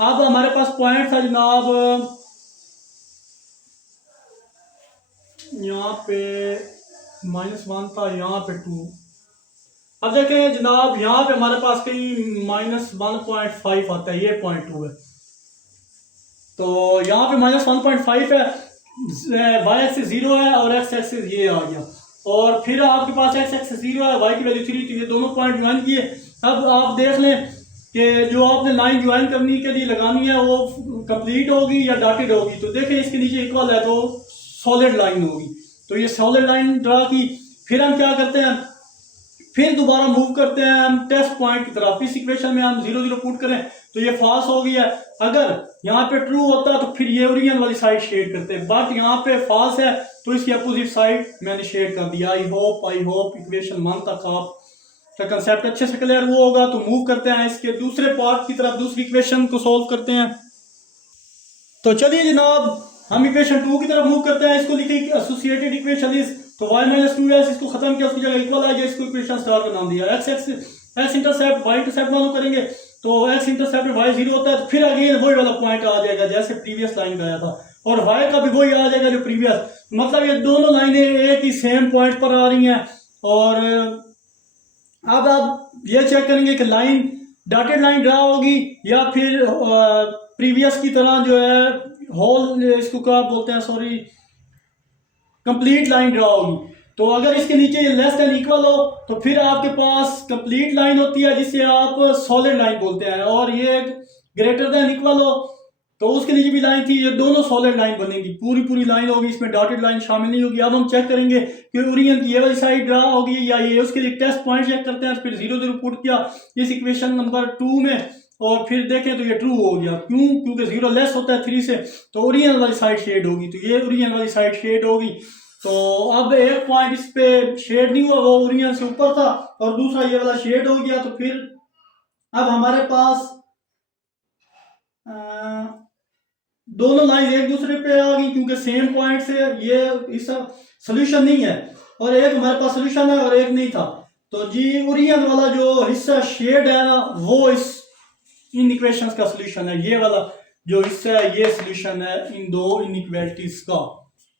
अब हमारे पास पॉइंट था जनाब यहाँ पे -1 था, यहाँ पे 2। अब देखें जनाब यहाँ पे हमारे पास कहीं -1.5 आता है, ये पॉइंट 2 है। तो यहाँ पे -1.5 है, y एक्सिस 0 है और x एक्सिस ये आ गया। और फिर आपके पास x एक्सिस 0 है, y की वैल्यू 3, तो ये दोनों पॉइंट ज्वाइन किए। अब आप देख लें कि जो आपने लाइन ज्वाइन करने के लिए लगानी है वो कंप्लीट होगी या डॉटेड होगी। तो देखें इसके नीचे इक्वल है तो सॉलिड लाइन होगी। तो ये सॉलिड लाइन ड्रा की। फिर हम क्या करते हैं, फिर दोबारा मूव करते हैं हम टेस्ट पॉइंट की तरफ। इस इक्वेशन में हम 0 0 पुट करें तो ये फॉल्स हो गई है। अगर यहाँ पे ट्रू होता तो फिर ये ओरिजिन वाली साइड शेड करते हैं, बट यहाँ पे फॉल्स है तो इसकी अपोजिट साइड मैंने शेड कर दिया। आई होप इक्वेशन 1 तक आपका कंसेप्ट अच्छे से क्लियर हुआ होगा। तो मूव करते हैं इसके दूसरे पार्ट की तरफ, दूसरी इक्वेशन को सोल्व करते हैं। तो चलिए जनाब हम इक्वेशन 2 की तरफ मूव करते हैं। इसको लिखे एसोसिएटेड इक्वेशन इज, तो y - 2s इसको खत्म किया, उसकी जगह इक्वल आ गया, इसको इक्वेशन स्टार का नाम दिया। एक्स इंटरसेप्ट वाई इंटरसेप्ट मालूम करेंगे। तो एक्स इंटरसेप्ट में y 0 होता है तो फिर अगेन वही वाला पॉइंट आ जाएगा जैसे प्रीवियस लाइन का आया था, और y का भी वही आ जाएगा जो प्रीवियस। मतलब ये दोनों लाइनें एक ही सेम पॉइंट पर आ रही हैं। और अब आप ये चेक करेंगे कि लाइन डॉटेड लाइन ड्रा होगी या फिर प्रीवियस की तरह जो है होल, इसको क्या बोलते हैं, सॉरी, कंप्लीट लाइन ड्रा होगी। तो अगर इसके नीचे ये लेस देन इक्वल हो तो फिर आपके पास कंप्लीट लाइन होती है जिसे आप सॉलिड लाइन बोलते हैं, और ये ग्रेटर देन इक्वल हो तो उसके नीचे भी लाइन थी, ये दोनों सॉलिड लाइन बनेगी, पूरी लाइन होगी, इसमें डॉटेड लाइन शामिल नहीं होगी। अब हम चेक करेंगे कि ओरिजिन की ये वाली साइड ड्रा होगी या ये, उसके लिए टेस्ट पॉइंट चेक करते हैं। फिर 0 0 पुट किया इस इक्वेशन नंबर 2 में और फिर देखें तो ये ट्रू हो गया। क्यों, क्योंकि 0 लेस होता है 3 से, तो ओरिजिन वाली साइड शेड होगी, तो ये ओरिजिन वाली साइड शेड होगी। तो अब एक पॉइंट इस पे शेड नहीं हुआ, वो ओरिजिन से ऊपर था, और दूसरा ये वाला शेड हो गया। तो फिर अब हमारे पास दोनों लाइन एक दूसरे पे आ गई क्योंकि सेम पॉइंट से, ये इसका सोल्यूशन नहीं है, और एक हमारे पास सोल्यूशन है और एक नहीं था। तो जी ओरिजिन वाला जो हिस्सा शेड है ना, वो इन इक्वेशंस का सोल्यूशन है। ये वाला जो हिस्सा है ये सोल्यूशन है इन दो इनइक्वालिटीज का,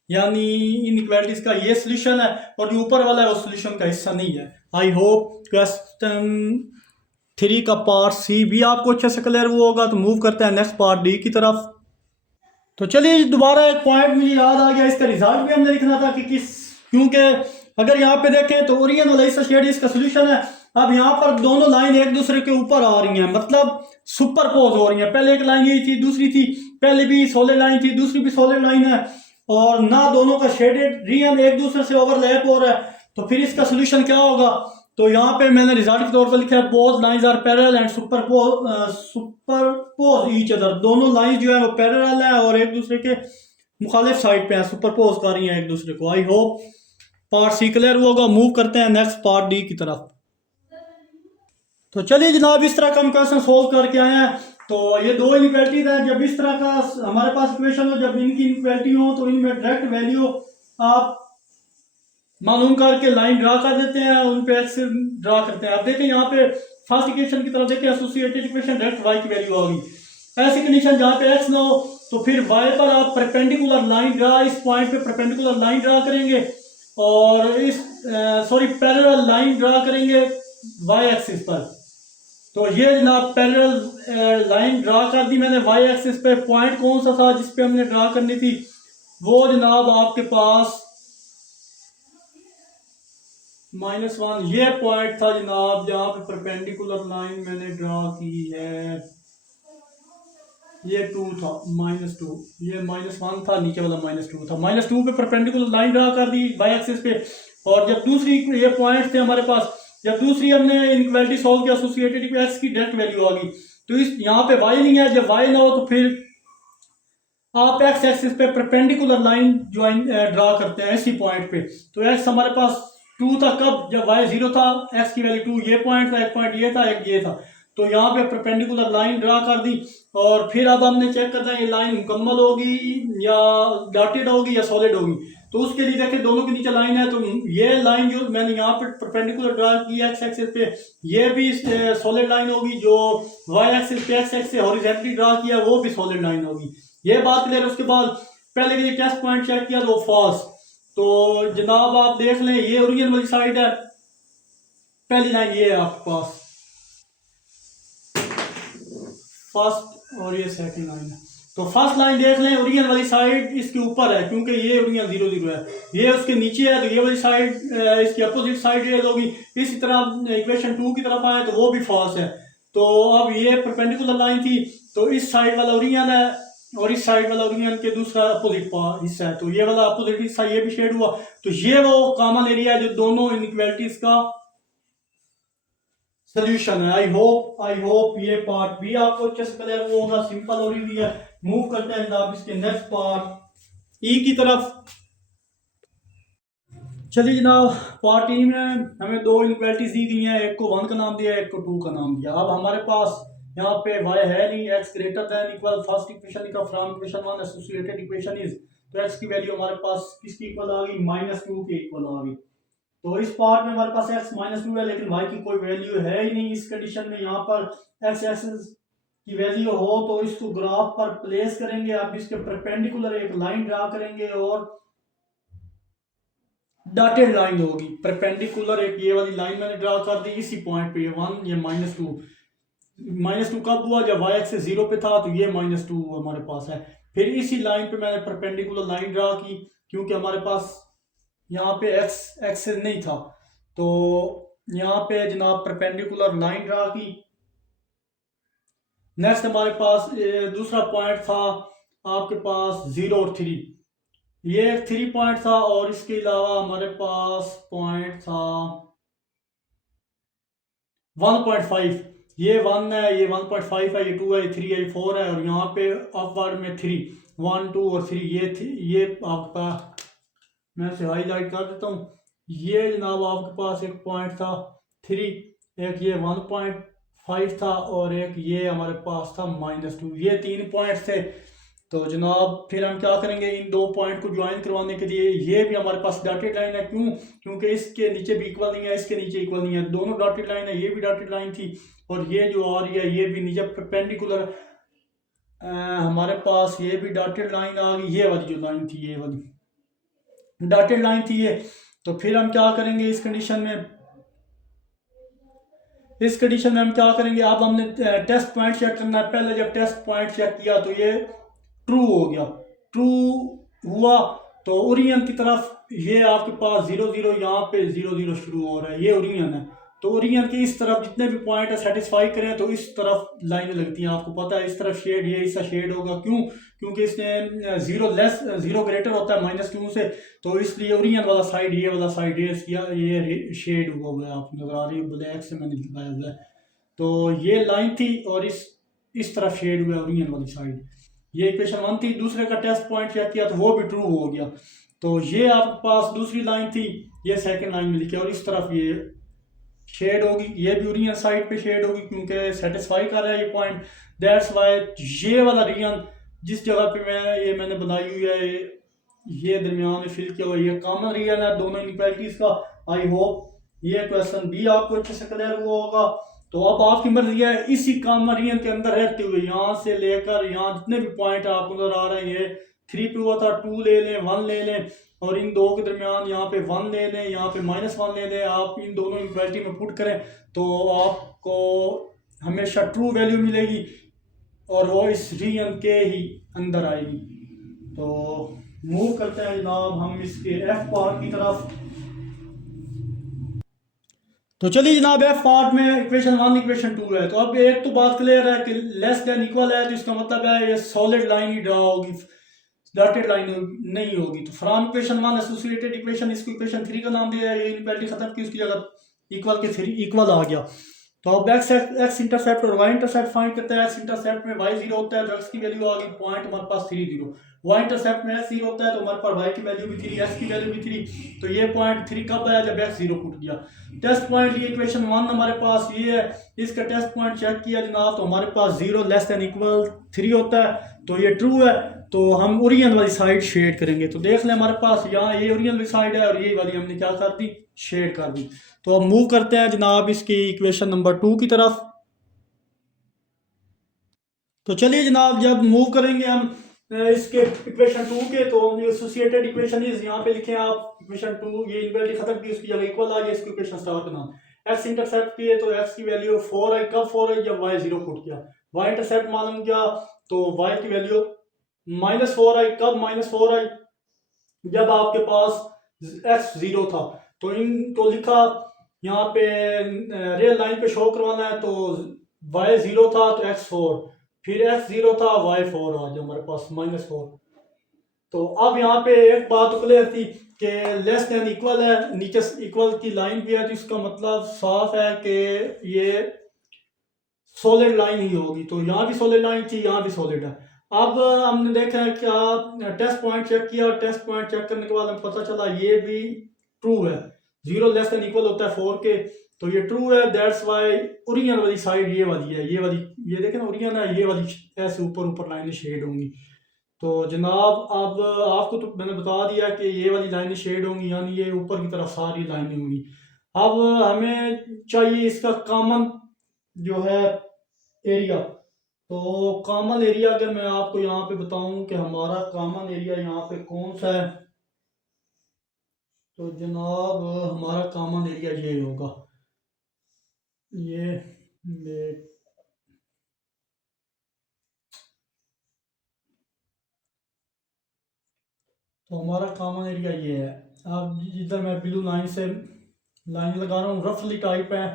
यानी इनइक्वालिटीज का ये सोल्यूशन है, और जो ऊपर वाला है वो सोल्यूशन का हिस्सा नहीं है। आई होप क्वेश्चन 3 का पार्ट सी भी आपको अच्छे से क्लियर हुआ होगा। तो मूव करते हैं नेक्स्ट पार्ट डी की तरफ। तो चलिए दोबारा एक पॉइंट मुझे याद आ गया, इसका रिजल्ट भी हमने लिखना था कि किस, क्योंकि अगर यहाँ पे देखें तो ओरियन और लाइसा शेड इसका सोल्यूशन है। अब यहाँ पर दोनों लाइन एक दूसरे के ऊपर आ रही हैं, मतलब सुपरपोज हो रही हैं। पहले एक लाइन यही थी, दूसरी थी, पहले भी सॉलिड लाइन थी, दूसरी भी सॉलिड लाइन है, और ना दोनों का शेडेड रीजन एक दूसरे से ओवरलैप हो रहा है। तो फिर इसका सोल्यूशन क्या होगा? तो यहाँ पे मैंने रिजल्ट के तौर पर लिखा है both lines are parallel and superpose each other. दोनों लाइंस जो है वो पैरेलल है और एक दूसरे के मुखालिफ साइड पे हैं, सुपरपोज कर रही हैं एक दूसरे को। I hope part C clear होगा। मूव करते हैं नेक्स्ट पार्ट डी की तरफ। तो चलिए जनाब, इस तरह का हम क्वेश्चन सोल्व करके आए हैं। तो ये दो इनइक्वालिटीज हैं। जब इस तरह का हमारे पास इक्वेशन हो, जब इनकी इनइक्वालिटी हो, तो इनमें डायरेक्ट वैल्यू आप मालूम करके लाइन ड्रा कर देते हैं, उन पे एक्स ड्रा करते हैं। आप देखें यहाँ पे फर्स्ट इक्वेशन की तरफ देखें, एसोसिएटेड इक्वेशन डायरेक्ट वाई की वैल्यू आ गई। ऐसी कंडीशन जहाँ पे एक्स ना हो तो फिर वाई पर आप परपेंडिकुलर लाइन ड्रा, इस पॉइंट पे परपेंडिकुलर लाइन ड्रा करेंगे और इस पैरेलल लाइन ड्रा करेंगे वाई एक्सिस पर। तो ये जनाब पैरेलल लाइन ड्रा कर दी मैंने वाई एक्सिस पे। पॉइंट कौन सा था जिस पे हमने ड्रा करनी थी? वो जनाब आपके पास -1 ये पॉइंट था जनाब, जहाँ पे परपेंडिकुलर लाइन मैंने ड्रा की है। ये 2 था, -2, ये -1 था, नीचे वाला -2 था। -2 पे परपेंडिकुलर लाइन ड्रा कर दी वाई एक्सिस पे। और जब दूसरी ये पॉइंट थे हमारे पास, जब दूसरी हमने इनइक्वालिटी सॉल्व किया, एसोसिएटेड एक्स की डायरेक्ट वैल्यू आ गई। तो इस यहाँ पे वाई नहीं है, जब वाई ना हो तो फिर आप एक्स एक्सिस पे परपेंडिकुलर लाइन ज्वाइन ड्रा करते हैं इसी पॉइंट पे। तो एक्स हमारे पास 2 था कब? जब वाई 0 था, एक्स की वैल्यू 2, ये पॉइंट था, एक पॉइंट ये था, एक ये था। तो यहाँ पे परपेंडिकुलर लाइन ड्रा कर दी। और फिर अब हमने चेक करना है ये लाइन मुकम्मल होगी या डॉटेड होगी या सॉलिड होगी। तो उसके लिए देखें दोनों के नीचे लाइन है, तो ये लाइन जो मैंने यहाँ पे परपेंडिकुलर ड्रा की है एक्स एक्सिस पे, ये भी सॉलिड लाइन होगी। जो वाई एक्सिस पे एक्स एक्सिस से हॉरिजॉन्टली ड्रा किया वो भी सॉलिड लाइन होगी। ये बात क्लियर। उसके बाद पहले के लिए टेस्ट पॉइंट चेक किया तो फॉल्स। तो जनाब आप देख लें, ये ओरिजिन वाली साइड है, पहली लाइन ये है आपके पास फर्स्ट, और ये सेकंड लाइन है। तो फर्स्ट लाइन देख लें, ओरिजिन वाली साइड इसके ऊपर है क्योंकि ये ओरिजिन 0 0 है, ये उसके नीचे है, तो ये वाली साइड इसकी अपोजिट साइड रेज होगी। इसी तरह इक्वेशन 2 की तरफ आए तो वो भी फॉल्स है। तो अब ये परपेंडिकुलर लाइन थी, तो इस साइड वाला ओरिजिन है और इस साइड वाला ओरिजिन के दूसरा अपोजिट हिस्सा है, तो ये वाला अपोजिट हिस्सा ये भी शेड हुआ। तो ये वो कॉमन एरिया है जो दोनों इनइक्वालिटीज का सोल्यूशन है। आई होप ये पार्ट भी आपको अच्छे से क्लियर होगा, सिंपल और इजी है। मूव करते हैं जनाब इसके नेक्स्ट पार्ट ई की तरफ। चलिए जनाब, पार्ट ई में हमें दो इनइक्वालिटीज दी गई हैं, एक को 1 का नाम दिया है, एक को 2 का नाम दिया। अब हमारे पास यहाँ पे y है नहीं, x greater than equal first equation का from equation 1 associated equation is. तो x की वैल्यू हमारे पास किसकी इक्वल आ गई? -2 के इक्वल आ गई। तो इस पार्ट में हमारे पास x -2 है, लेकिन y की कोई वैल्यू है ही नहीं इस कंडीशन में। यहाँ पर x एक्सिस की वैल्यू हो तो इसको ग्राफ पर प्लेस करेंगे। अब इसके परपेंडिकुलर एक लाइन ड्रा करेंगे और डॉटेड लाइन होगी परपेंडिकुलर, एक ये वाली लाइन मैंने ड्रा कर दी इसी पॉइंट पे, ये 1 ये -2। -2 कब हुआ? जब y एक्सिस 0 पे था, तो ये -2 हमारे पास है। फिर इसी लाइन पे मैंने परपेंडिकुलर लाइन ड्रा की क्योंकि हमारे पास यहाँ पे x एक्सिस नहीं था, तो यहाँ पे जनाब परपेंडिकुलर लाइन ड्रा की। नेक्स्ट हमारे पास दूसरा पॉइंट था आपके पास 0 और 3, ये 3 पॉइंट था, और इसके अलावा हमारे पास पॉइंट था 1.5। ये 1 है, ये 1.5 है, ये 2 है, ये 3 है, ये 4 है, और यहाँ पे अपवर्ड में 3, 1 2 और 3, ये आपका मैं इसे हाईलाइट कर देता हूँ। ये जनाब आपके पास एक पॉइंट था 3, एक ये 1.5 था, और एक ये हमारे पास था -2। ये 3 पॉइंट थे। तो जनाब फिर हम क्या करेंगे, इन दो पॉइंट को ज्वाइन करवाने के लिए, ये भी हमारे पास डॉटेड लाइन है। क्यों? क्योंकि इसके नीचे भी इक्वल नहीं है, इसके नीचे इक्वल नहीं है, दोनों डॉटेड लाइन है। ये भी डॉटेड लाइन थी, और ये जो आ रही है ये भी नीचे परपेंडिकुलर हमारे पास ये भी डॉटेड लाइन आ गई। ये वाली जो लाइन थी, ये वाली डॉटेड लाइन थी ये। तो फिर हम क्या करेंगे इस कंडीशन में, हम क्या करेंगे, अब हमने टेस्ट पॉइंट चेक करना है। पहले जब टेस्ट पॉइंट चेक किया तो ये ट्रू हो गया, ट्रू हुआ तो ओरियन की तरफ ये आपके पास 0 0 यहाँ पे 0 0 शुरू हो रहा है, ये ओरियन है। तो ओरियन की इस तरफ जितने भी पॉइंट है सेटिस्फाई करें तो इस तरफ लाइनें लगती हैं, आपको पता है इस तरफ शेड, ये इसका शेड होगा, क्यों? क्योंकि इसने जीरो लेस, जीरो ग्रेटर होता है -2 से, तो इसलिए ओरियन वाला साइड, ये वाला साइड, ये शेड हुआ हुआ है, आपको नजर आ रही है, ब्लैक से मैंने लगाया हुआ है। तो ये लाइन थी और इस तरफ शेड हुआ है ओरियन वाली साइड। ये इक्वेशन 1 थी। दूसरे का टेस्ट पॉइंट चेक किया तो वो भी ट्रू हो गया। तो ये आपके पास दूसरी लाइन थी, ये सेकंड लाइन में लिखी और इस तरफ ये शेड होगी, ये भी ओरियन साइड पे शेड होगी क्योंकि सेटिस्फाई कर रहा है ये पॉइंट। दैट्स वाई ये वाला रीजन जिस जगह पे मैंने बनाई हुई है, ये दरमियान में फिल किया हुआ, ये कॉमन रीजन है दोनों इनक्वालिटीज का। आई होप ये क्वेश्चन भी आपको अच्छे से क्लियर हुआ होगा। तो अब आपकी मर्जी है, इसी कॉमन रीजन के अंदर रहते हुए यहाँ से लेकर यहाँ जितने भी पॉइंट आपको नजर आ रहे हैं, ये 3 पे हुआ था, 2 ले लें, 1 ले लें और इन दो के दरमियान यहाँ पे 1 ले लें, यहाँ पे -1 ले लें। आप इन दोनों इक्वालिटी में पुट करें तो आपको हमेशा ट्रू वैल्यू मिलेगी और वो इस रीजन के ही अंदर आएगी। तो मूव करते हैं जनाब हम इसके एफ पार्ट की तरफ। तो चलिए जनाब, एफ पार्ट में इक्वेशन 1 इक्वेशन 2 है। तो अब एक तो बात क्लियर है कि लेस देन इक्वल है, तो इसका मतलब है ये सॉलिड लाइन ही ड्रा होगी, डॉटेड लाइन नहीं होगी। तो फ्रॉम इक्वेशन 1 एसोसिएटेड इक्वेशन, इसको इक्वेशन 3 का नाम दिया है, ये इनइक्वालिटी खत्म की, उसकी जगह इक्वल के 3 इक्वल आ गया। तो अब एक्स इंटरसेप्ट और वाई इंटरसेप्ट फाइंड करते हैं। एक्स इंटरसेप्ट में वाई 0 होता है तो एक्स की वैल्यू आ गई पॉइंट हमारे पास 3 0। वाई इंटरसेप्ट में एक्स 0 होता है तो हमारे पास वाई की वैल्यू भी 3, एक्स की वैल्यू भी 3। तो ये पॉइंट 3 कब आया? जब एक्स 0 पुट किया। टेस्ट पॉइंट ये इक्वेशन 1 हमारे पास ये है, इसका टेस्ट पॉइंट चेक किया जनाब तो हमारे पास 0 लेस देन इक्वल 3 होता है, तो ये ट्रू है। तो हम ओरियन वाली साइड शेड करेंगे। तो देख लें हमारे पास यहाँ ये ओरियन वाली साइड है और ये वाली हमने क्या कर दी? शेड कर दी। तो अब मूव करते हैं जनाब इसकी इक्वेशन नंबर 2 की तरफ। तो चलिए जनाब, जब मूव करेंगे हम इसके इक्वेशन 2 के, तो एसोसिएटेड इक्वेशन इज यहाँ पे लिखें आप इक्वेशन 2, ये इनवर्टी खत्म की, उसकी जगह इक्वल आ गया, इसको इक्वेशन स्टार का नाम। एक्स इंटरसेप्ट की है तो एक्स की वैल्यू 4 आई, कब 4 आई? जब वाई 0 पुट किया। वाई इंटरसेप्ट मालूम किया तो वाई की वैल्यू -4 आई, कब -4 आई? जब आपके पास एक्स 0 था। तो इनको लिखा यहाँ पे रियल लाइन पे शो करवाना है, तो वाई 0 था तो एक्स 4, फिर एक्स 0 था वाई 4 आ गया हमारे पास -4। तो अब यहाँ पे एक बात तो क्लियर थी कि लेस देन इक्वल है, नीचे इक्वल की लाइन भी है, तो इसका मतलब साफ है कि ये सॉलिड लाइन ही होगी। तो यहाँ भी सॉलिड लाइन थी, यहाँ भी सॉलिड है। अब हमने देखा है क्या, टेस्ट पॉइंट चेक किया और टेस्ट पॉइंट चेक करने के बाद हमें पता चला ये भी ट्रू है। 0 लेस देन इक्वल होता है 4 के, तो ये ट्रू है। दैट्स वाई ओरिजिनल वाली साइड ये वाली है, ये वाली, ये देखें ना ओरिजिनल है, ये वाली ऐसे ऊपर ऊपर लाइनें शेड होंगी। तो जनाब अब आपको तो मैंने बता दिया कि ये वाली लाइनें शेड होंगी, यानी ये ऊपर की तरफ सारी लाइनें होंगी। अब हमें चाहिए इसका कॉमन जो है एरिया। तो कॉमन एरिया अगर मैं आपको यहाँ पे बताऊं कि हमारा कॉमन एरिया यहाँ पे कौन सा है, तो जनाब हमारा कॉमन एरिया ये होगा, ये तो हमारा कॉमन एरिया ये है। अब जिधर मैं ब्लू लाइन से लाइन लगा रहा हूँ रफली टाइप है,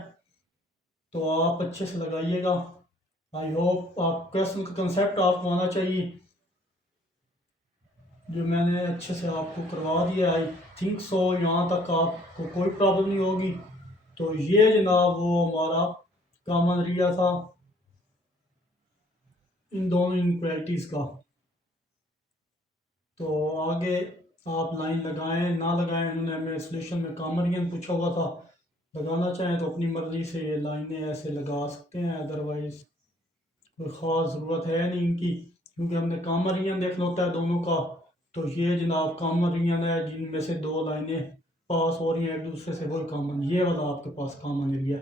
तो आप अच्छे से लगाइएगा। आई होप आप क्वेश्चन का कंसेप्ट आपको आना चाहिए, जो मैंने अच्छे से आपको करवा दिया। आई थिंक सो यहाँ तक आपको कोई प्रॉब्लम नहीं होगी। तो ये जनाब वो हमारा कॉमन एरिया था इन दोनों इनक्वालिटीज़ का। तो आगे आप लाइन लगाएं ना लगाएं, उन्होंने हमें सोल्यूशन में कॉमन एरिया पूछा हुआ था। लगाना चाहें तो अपनी मर्ज़ी से ये लाइनें ऐसे लगा सकते हैं, अदरवाइज़ कोई ख़ास ज़रूरत है नहीं इनकी, क्योंकि हमने कॉमन रीजन देखना होता है दोनों का। तो ये जनाब कॉमन रीजन है जिनमें से दो लाइनें पास हो रही हैं एक दूसरे से, वही कॉमन, ये वाला आपके पास कॉमन एरिया।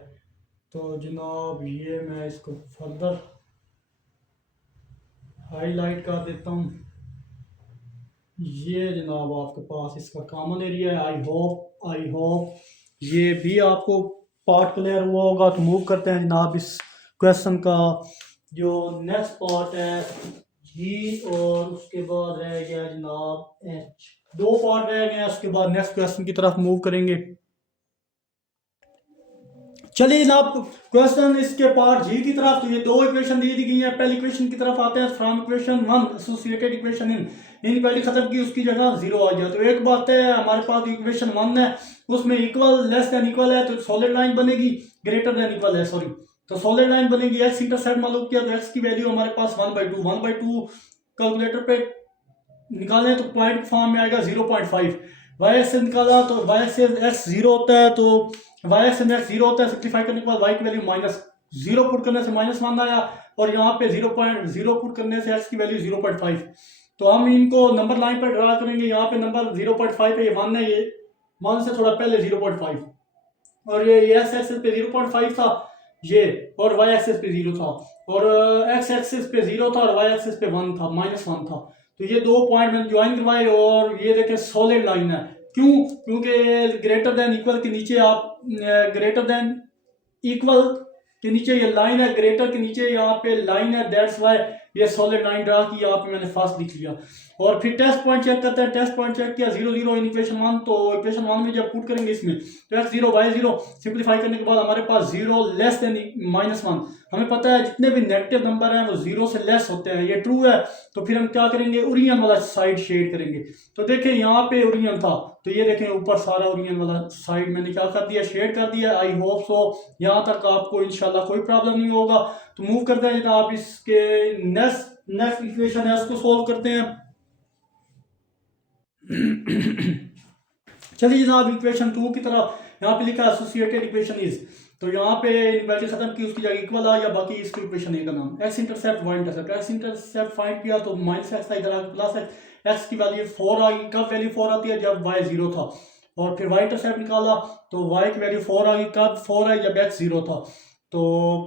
तो जनाब ये मैं इसको फर्दर हाईलाइट कर देता हूँ। ये जनाब आपके पास इसका कॉमन एरिया है। आई होप ये भी आपको पार्ट क्लियर हुआ होगा। तो मूव करते हैं जनाब इस क्वेश्चन का जो नेक्स्ट पार्ट है, जी, और उसके बाद रह गया जनाब एच। दो पार्ट रह गए हैं, उसके बाद नेक्स्ट क्वेश्चन की तरफ मूव करेंगे। चलिए जनाब, क्वेश्चन इसके पार्ट जी की तरफ। तो ये दो इक्वेशन दी गई हैं। पहली इक्वेशन की तरफ आते हैं। From equation one associated equation in inequality खत्म की, उसकी जगह जीरो आ गया। तो एक बात है, हमारे पास इक्वेशन वन है उसमें इक्वल लेस देन इक्वल है तो सॉलिड लाइन बनेगी, ग्रेटर देन इक्वल है सॉरी, तो सॉलिड लाइन बनेगी। एक्स इंटरसेप्ट मालूम किया तो एक्स की वैल्यू हमारे पास 1/2 कैलकुलेटर पे निकालें तो पॉइंट फॉर्म में आएगा 0.5। वाई एक्स से निकाला तो वाई से एक्स जीरो होता है, तो वाई एक्स से एक्स जीरो होता है। सिंप्लीफाई करने के बाद वाई की वैल्यू माइनस जीरो पुट करने से -1 आया, और यहाँ पे 0.0 पुट करने से एक्स की वैल्यू 0.5। तो हम इनको नंबर लाइन पर ड्रा करेंगे। यहाँ पे नंबर 0.5 है, ये 1 है, ये 1 से थोड़ा पहले 0.5, और ये एक्स एक्सिस पे 0.5 था ये, और वाई एक्सिस पे 0 था, और एक्स एक्सिस पे 0 था और वाई एक्सिस पे 1 था, -1 था। तो ये दो पॉइंट मैंने ज्वाइन करवाए, और ये देखें सॉलिड लाइन है। क्यों? क्योंकि ग्रेटर देन इक्वल के नीचे आप ग्रेटर देन इक्वल के नीचे ये लाइन है, ग्रेटर के नीचे यहाँ पे लाइन है, दैट्स वाई ये सॉलिड लाइन ड्रा की। यहाँ पे मैंने फास्ट लिख लिया। और फिर टेस्ट पॉइंट चेक करते हैं। टेस्ट पॉइंट चेक किया 0 0 इन इक्वेशन 1, तो इक्वेशन 1 में जब पुट करेंगे इसमें तो एक्स 0 वाई 0, सिंप्लीफाई करने के बाद हमारे पास 0 लेस देन -1। हमें पता है जितने भी नेगेटिव नंबर हैं वो 0 से लेस होते हैं, ये ट्रू है। तो फिर हम क्या करेंगे, ओरियन वाला साइड शेड करेंगे। तो देखें यहाँ पे ओरियन था, तो ये देखें ऊपर सारा ओरियन वाला साइड मैंने क्या कर दिया, शेड कर दिया। आई होप सो यहाँ तक आपको इंशाल्लाह कोई प्रॉब्लम नहीं होगा। तो मूव करते हैं जनाब, इसके नेक्स्ट इक्वेशन है उसको सोल्व करते हैं। चलिए जनाब, इक्वेशन 2 की तरफ। यहाँ पे लिखा एसोसिएटेड इक्वेशन इज, तो यहाँ पे इनइक्वालिटी खत्म की, उसकी जगह इक्वल आ, या बाकी इसको इक्वेशन ए का नाम x intercept y intercept. X intercept find किया तो -x था, इधर आ प्लस एक्स की वैल्यू 4 आ गई। कब वैल्यू 4 आती है, जब y 0 था। और फिर y इंटरसेप्ट निकाला तो y की वैल्यू 4 आ गई। कब 4 आई, जब x 0 था। तो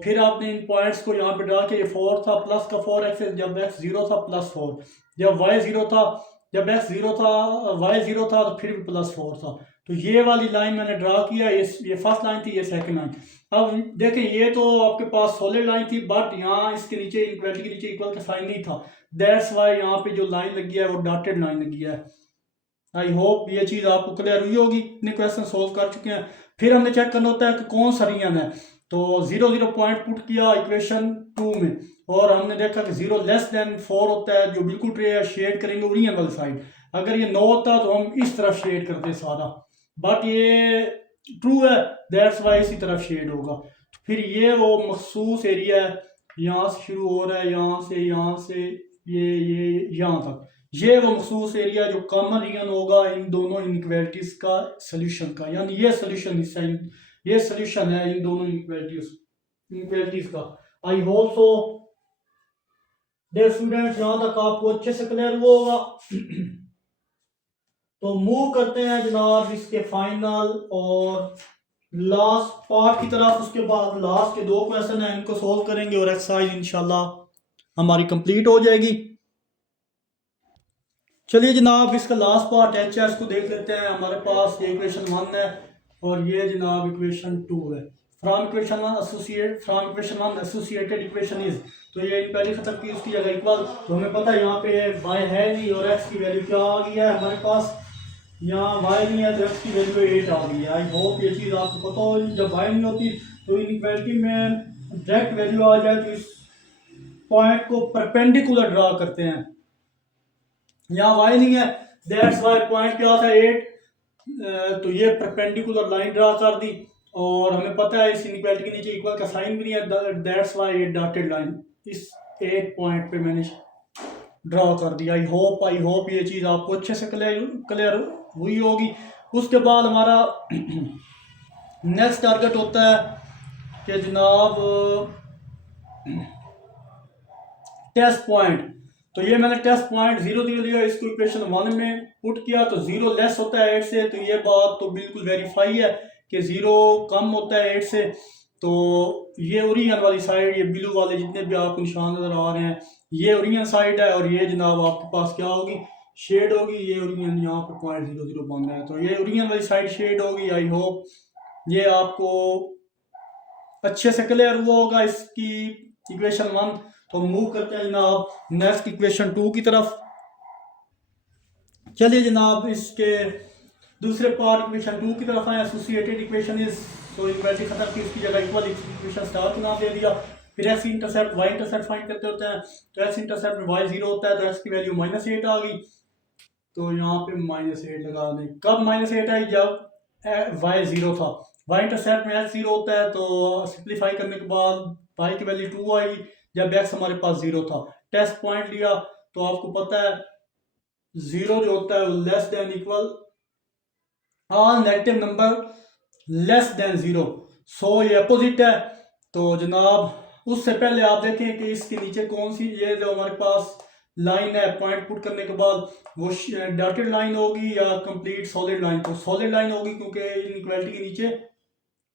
फिर आपने इन पॉइंट्स को यहाँ पे ड्रा किया, ये 4 था प्लस का 4x, जब x 0 था प्लस 4, जब y 0 था, जब x 0 था y 0 था तो फिर भी प्लस 4 था। तो ये वाली लाइन मैंने ड्रा किया, ये फर्स्ट लाइन थी, ये सेकंड लाइन। अब देखें, ये तो आपके पास सॉलिड लाइन थी, बट यहाँ इसके नीचे इक्वलिटी के नीचे इक्वल का साइन नहीं था, दैट्स वाई यहाँ पे जो लाइन लगी है वो डॉटेड लाइन लगी है। आई होप ये चीज़ आपको क्लियर हुई होगी। इतने क्वेश्चन सोल्व कर चुके हैं। फिर हमने चेक करना होता है कि कौन सा रियन है। तो 0 0 पॉइंट पुट किया इक्वेशन 2 में, और हमने देखा कि 0 लेस देन 4 होता है, जो बिल्कुल ट्रे है, शेड करेंगे ओरियन वाली साइड। अगर ये 9 होता तो हम इस तरफ शेड करते सारा, बट ये ट्रू है, दैट्स वाई इसी तरफ शेड होगा। तो फिर ये वो मखसूस एरिया है, यहाँ से शुरू हो रहा है, यहाँ से ये यहाँ तक, ये वो मखसूस एरिया जो कॉमन रीजन होगा इन दोनों इनइक्वालिटीज का सोल्यूशन का, यानी ये सोल्यूशन ये सोल्यूशन है इन दोनों इनइक्वालिटीज का। I hope so dear students, यहाँ तक आपको अच्छे से क्लियर हुआ होगा। तो मूव करते हैं जनाब इसके फाइनल और लास्ट पार्ट की तरफ। उसके बाद लास्ट के दो क्वेश्चन हैं, इनको सोल्व करेंगे और एक्सरसाइज इंशाल्लाह हमारी कंप्लीट हो जाएगी। चलिए जनाब, इसका लास्ट पार्ट एच है, इसको देख लेते हैं। हमारे पास ये इक्वेशन 1 है और ये जनाब इक्वेशन 2 है। From equation 1 associated equation is, तो ये पहले खत्म की, उसकी जगह इक्वल। तो हमें पता है यहाँ पे y है नहीं, और x की वैल्यू क्या आ गई है हमारे पास, यहाँ y नहीं है तो x की वैल्यू 8 आ गई है। आई होप ये चीज़ आपको पता हो। जब y नहीं होती तो इनइक्वालिटी में डायरेक्ट वैल्यू आ जाए तो इस पॉइंट को परपेंडिकुलर ड्रा करते हैं। यहाँ y नहीं है, दैट्स वाई पॉइंट क्या था 8, तो ये परपेंडिकुलर लाइन ड्रा कर दी। और हमें पता है इस इनइक्वालिटी के नीचे इक्वल का साइन भी नहीं है, दैट्स वाई ये डॉटेड लाइन इस 8 पॉइंट पे मैंने ड्रा कर दिया। आई होप ये चीज़ आपको अच्छे से क्लियर हुई होगी। उसके बाद हमारा नेक्स्ट टारगेट होता है कि जनाब टेस्ट पॉइंट। तो ये मैंने टेस्ट पॉइंट 0 0 लिया, इसको इक्वेशन 1 में पुट किया तो 0 लेस होता है 8 से। तो ये बात तो बिल्कुल वेरीफाई है कि 0 कम होता है 8 से। तो ये ओरियन वाली साइड, ये ब्लू वाले जितने भी आपको निशान नजर आ रहे हैं, ये ओरियन साइड है। और ये जनाब आपके पास क्या होगी, शेड होगी। ये ओरियन यहाँ पर पॉइंट 0 0 बन रहा है, तो ये ओरियन वाली साइड शेड होगी। आई होप ये आपको अच्छे से क्लियर हुआ होगा इसकी इक्वेशन 1। तो मूव करते हैं जनाब नेक्स्ट इक्वेशन 2 की तरफ। चलिए जनाब इसके दूसरे पार्ट इक्वेशन 2 की तरफ आए। एसोसिएटेड इक्वेशन इज, तो इक्वालिटी खत्म की, उसकी जगह इक्वल इक्वेशन स्टार का नाम दे दिया। फिर x intercept y intercept find करते होते हैं। तो एक्स इंटरसेप्ट में वाई 0 होता है तो एक्स की वैल्यू -8 आ गई। तो यहाँ पे -8 लगा दें। कब -8 आई? जब वाई 0 था। वाई इंटरसेप्ट में एक्स 0 होता है तो सिंप्लीफाई करने के बाद वाई की वैल्यू 2 आई जब एक्स हमारे पास 0 था। टेस्ट पॉइंट लिया तो आपको पता है 0 जो होता है less than equal all negative number less than 0। सो ये अपोजिट है। तो जनाब उससे पहले आप देखें कि इसके नीचे कौन सी, ये जो हमारे पास लाइन है पॉइंट पुट करने के बाद वो डॉटेड लाइन होगी या कंप्लीट सॉलिड लाइन। तो सॉलिड लाइन होगी क्योंकि इनइक्वालिटी के नीचे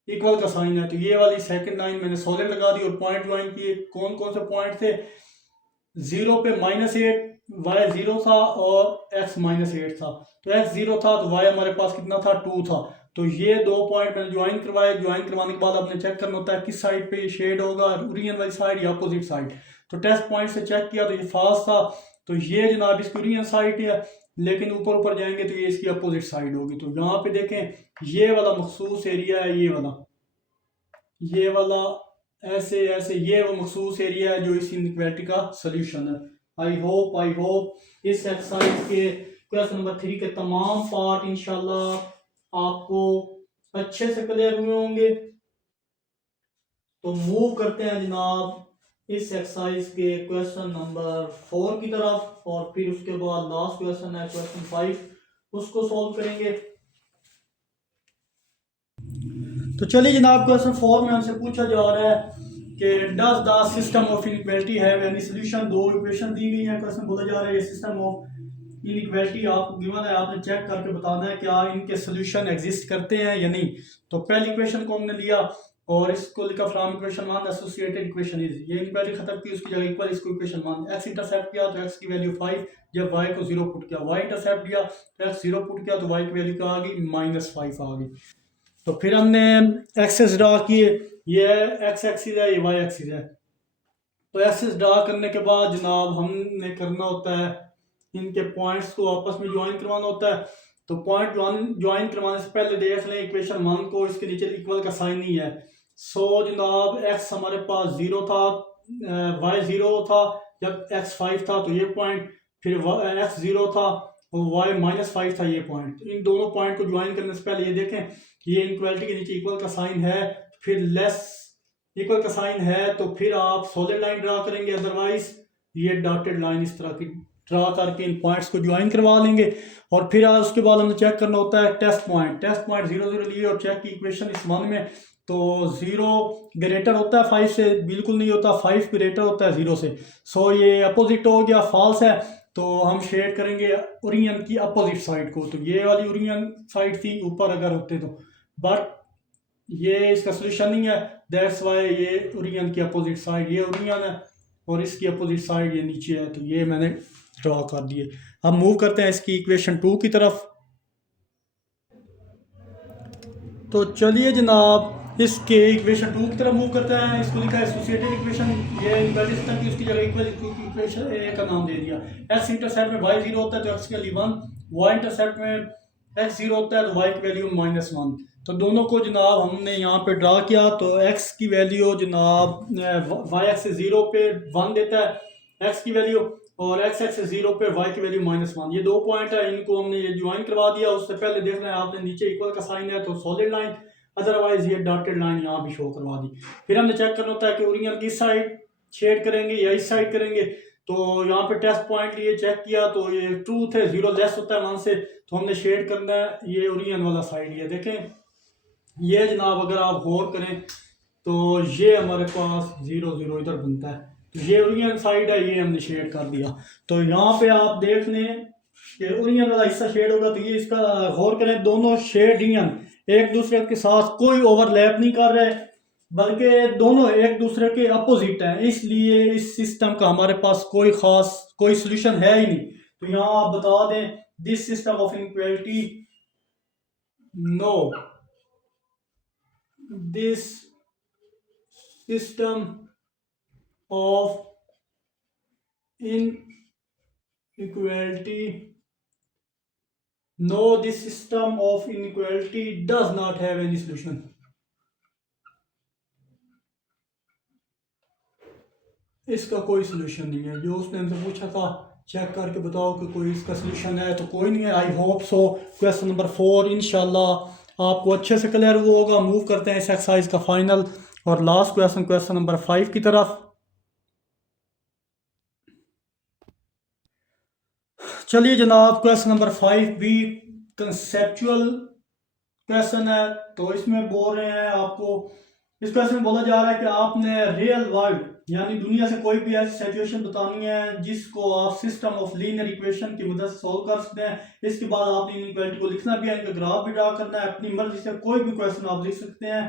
इक्वल का साइन है। तो ये वाली सेकंड लाइन मैंने सॉलिड लगा दी और पॉइंट ज्वाइन किए। कौन कौन से पॉइंट थे? 0 पे -8, वाई 0 था और एक्स -8 था। तो एक्स 0 था तो वाई हमारे पास कितना था? 2 था। तो ये दो पॉइंट मैंने ज्वाइन करवाए। ज्वाइन करवाने के बाद आपने चेक करना होता है किस साइड पे ये शेड होगा, ओरिजिन वाली साइड या अपोजिट साइड। तो टेस्ट पॉइंट से चेक किया तो ये फॉल्स था। तो ये जनाब इसकी ओरिजिन साइड है, लेकिन ऊपर ऊपर जाएंगे तो ये इसकी अपोजिट साइड होगी। तो यहाँ पे देखें ये वाला मखसूस एरिया है, ये वाला ऐसे ऐसे ये वो मखसूस एरिया है जो इस इनइक्वालिटी का सोल्यूशन है। आई होप इस एक्सरसाइज के क्वेश्चन नंबर 3 के तमाम पार्ट इंशाल्लाह आपको अच्छे से क्लियर हुए होंगे। तो मूव करते हैं जनाब इस एक्सरसाइज के क्वेश्चन नंबर 4 की तरफ, और फिर उसके बाद लास्ट क्वेश्चन है क्वेश्चन 5, उसको सॉल्व करेंगे। तो चलिए जनाब क्वेश्चन 4 में हमसे पूछा जा रहा है कि does the system of inequality have any solution. दो इक्वेशन दी गई हैं, क्वेश्चन बोला जा रहा है ये सिस्टम ऑफ इनइक्वालिटी आपको गिवन है, आपने चेक करके बताना है क्या इनके सॉल्यूशन एग्जिस्ट करते हैं या नहीं। तो पहली इक्वेशन को हमने लिया और इसको लिखा from equation 1 associated equation is, ये इनइक्वालिटी खत्म की, उसकी जगह इक्वल इसको इक्वेशन 1। एक्स इंटरसेप्ट किया तो एक्स की वैल्यू 5 जब वाई को 0 पुट किया, वाई इंटरसेप्ट किया तो एक्स 0 पुट किया तो वाई की वैल्यू क्या आ गई? -5 आ गई। तो फिर हमने एक्सेस ड्रा किए, ये एक्स एक्सिस है, ये वाई एक्सिस है। तो एक्सेस ड्रा करने के बाद जनाब हमने करना होता है इनके पॉइंट्स को आपस में ज्वाइन करवाना होता है। तो पॉइंट ज्वाइन करवाने से पहले देख लें इक्वेशन 1 को, इसके नीचे इक्वल का साइन नहीं है। सो जनाब एक्स हमारे पास 0 था, वाई 0 था जब एक्स 5 था, तो ये पॉइंट, फिर एक्स 0 था और वाई -5 था, ये पॉइंट। इन दोनों पॉइंट को ज्वाइन करने से पहले ये देखें कि ये इनइक्वालिटी के नीचे इक्वल का साइन है, फिर लेस इक्वल का साइन है तो फिर आप सॉलिड लाइन ड्रा करेंगे, अदरवाइज ये डॉटेड लाइन इस तरह की ड्रा करके इन पॉइंट्स को ज्वाइन करवा लेंगे। और फिर उसके बाद हमें चेक करना होता है टेस्ट पॉइंट 0 0 लिए और चेक की इक्वेशन इस 1 में। तो 0 ग्रेटर होता है 5 से, बिल्कुल नहीं होता, 5 ग्रेटर होता है 0 से। सो ये अपोजिट हो गया, फॉल्स है। तो हम शेड करेंगे ओरिजिन की अपोजिट साइड को। तो ये वाली ओरिजिन साइड थी ऊपर अगर होते तो, बट ये इसका सोल्यूशन नहीं है, दैट्स वाई ये ओरिजिन की अपोजिट साइड, ये ओरिजिन है और इसकी अपोजिट साइड ये नीचे है। तो ये मैंने ड्रॉ कर दिए। अब मूव करते हैं इसकी इक्वेशन 2 की तरफ। तो चलिए जनाब इसके इक्वेशन 2 की तरफ मूव करते हैं। इसको लिखा है एसोसिएटेड इक्वेशन, ये इनवर्टेड सिस्टम की, उसकी जगह इक्वल इक्वेशन ए का नाम दे दिया। एक्स इंटरसेप्ट में वाई 0 होता है तो एक्स की वैल्यू 1, वाई इंटरसेप्ट में एक्स 0 होता है तो वाई की वैल्यू -1। तो दोनों को जनाब हमने यहाँ पे ड्रा किया। तो एक्स की वैल्यू जनाब वाई एक्स 0 पे 1 देता है एक्स की वैल्यू, और एक्स एक्स 0 पे वाई की वैल्यू -1। ये दो पॉइंट है, इनको हमने ये ज्वाइन करवा दिया। उससे पहले देखना है आपने नीचे इक्वल का साइन है तो सॉलिड लाइन, अदरवाइज ये डॉटेड लाइन यहाँ भी शो करवा दी। फिर हमने चेक करना होता है कि ओरिजिन की साइड शेड करेंगे या इस साइड करेंगे। तो यहाँ पे टेस्ट पॉइंट लिए चेक किया तो ये ट्रूथ है, 0 लेस होता है 1 से, तो हमने शेड करना है ये ओरिजिन वाला साइड। ये देखें, ये जनाब अगर आप गौर करें तो ये हमारे पास 0 0 इधर बनता है, तो ये ओरिजिन साइड है, ये हमने शेड कर दिया। तो यहाँ पे आप देख लें कि ओरिजिन वाला हिस्सा शेड होगा, तो ये इसका गौर करें, दोनों शेड एक दूसरे के साथ कोई ओवरलैप नहीं कर रहे, बल्कि दोनों एक दूसरे के अपोजिट हैं। इसलिए इस सिस्टम का हमारे पास कोई सोल्यूशन है ही नहीं। तो यहाँ आप बता दें this system of inequality, no, this system of inequality. No, this system of inequality does not have any solution. इसका कोई सोल्यूशन नहीं है। जो उसने हमसे पूछा था चेक करके बताओ कि कोई इसका सोल्यूशन है, तो कोई नहीं है। आई होप सो क्वेश्चन नंबर 4 इंशाल्लाह आपको अच्छे से क्लियर हुआ होगा। मूव करते हैं इस एक्सरसाइज का फाइनल और लास्ट क्वेश्चन, क्वेश्चन नंबर 5 की तरफ। चलिए जनाब, क्वेश्चन नंबर 5 भी कंसेप्चुअल क्वेश्चन है। तो इसमें बोल रहे हैं आपको, इस क्वेश्चन में बोला जा रहा है कि आपने रियल वर्ल्ड यानी दुनिया से कोई भी ऐसी सिचुएशन बतानी है जिसको आप सिस्टम ऑफ लीनियर इक्वेशन की मदद से सॉल्व कर सकते हैं। इसके बाद आपने इनइक्वालिटी को लिखना भी है, इनका ग्राफ भी ड्रा करना है। अपनी मर्जी से कोई भी क्वेश्चन आप लिख सकते हैं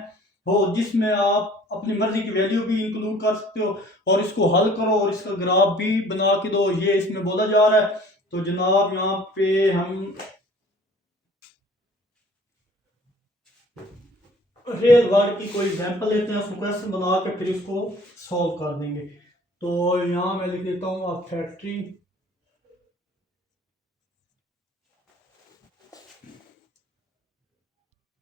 हो जिसमें आप अपनी मर्जी की वैल्यू भी इंक्लूड कर सकते हो और इसको हल करो और इसका ग्राफ भी बना के दो, ये इसमें बोला जा रहा है। तो जनाब यहाँ पे हम रियल वर्ड की कोई एग्जांपल लेते हैं, उसको क्वेश्चन बना के फिर इसको सॉल्व कर देंगे। तो यहाँ मैं लिख देता हूँ आप फैक्ट्री।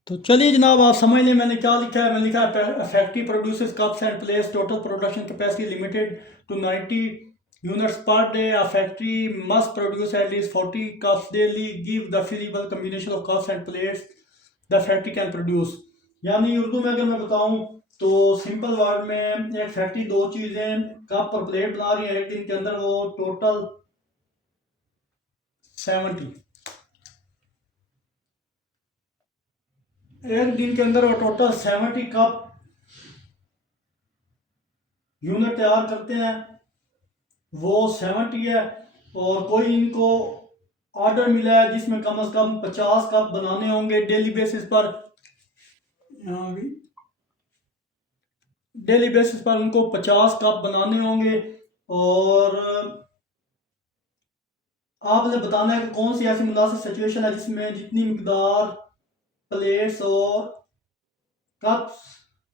तो चलिए जनाब आप समझ लें मैंने क्या लिखा है। मैंने लिखा है factory produces cups and plates, total production capacity limited to 90 units per day. A factory must produce at least 40 cups daily. Give the feasible combination of cups and plates the factory can produce. यानी उर्दू में अगर मैं बताऊं तो simple word में एक factory दो चीजें कप और प्लेट बना रही है एक दिन के अंदर, वो टोटल 70 एक दिन के अंदर वो टोटल 70 कप यूनिट तैयार करते हैं, वो 70 है। और कोई इनको ऑर्डर मिला है जिसमें कम से कम 50 कप बनाने होंगे डेली बेसिस पर। यहाँ भी डेली बेसिस पर उनको 50 कप बनाने होंगे और आपने बताना है कि कौन सी ऐसी मुनासिब सिचुएशन है जिसमें जितनी मिकदार प्लेट्स और कप्स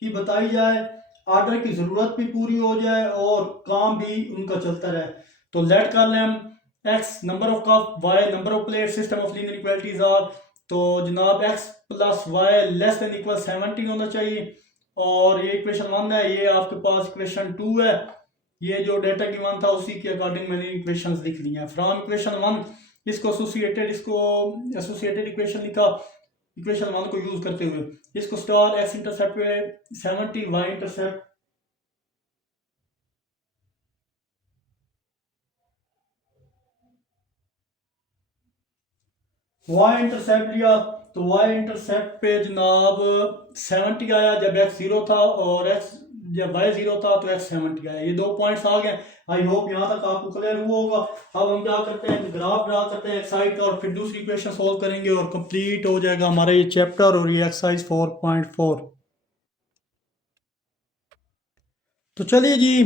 की बताई जाए, ऑर्डर की ज़रूरत भी पूरी हो जाए और काम भी उनका चलता रहे। तो लेट कर लें हम x number of cup, y number of plate, system of linear equalities are. तो जनाब x plus y less than equal 70 होना चाहिए और ये इक्वेशन 1 है। ये आपके पास इक्वेशन 2 है। ये जो डेटा गिवन था उसी के अकॉर्डिंग मैंने इक्वेशंस लिख ली हैं। फ्रॉम इक्वेशन 1 इसको एसोसिएटेड इक्वेशन लिखा इक्वेशन 1 को यूज करते हुए। इसको स्टार एक्स इंटरसेप्ट पे 70, वाई इंटरसेप्ट लिया। तो वाई इंटरसेप्ट पे जनाब 70 आया जब एक्स 0 था और एक्स जब वाई 0 था तो एक्स 70 आया। ये 2 पॉइंट्स आ गए। आई होप यहाँ तक आपको क्लियर हुआ होगा। अब हम क्या करते हैं, ग्राफ ड्रा करते हैं एक साइड का और फिर दूसरी इक्वेशन सॉल्व करेंगे और कंप्लीट हो जाएगा हमारा ये चैप्टर और ये एक्सरसाइज 4.4। तो चलिए जी,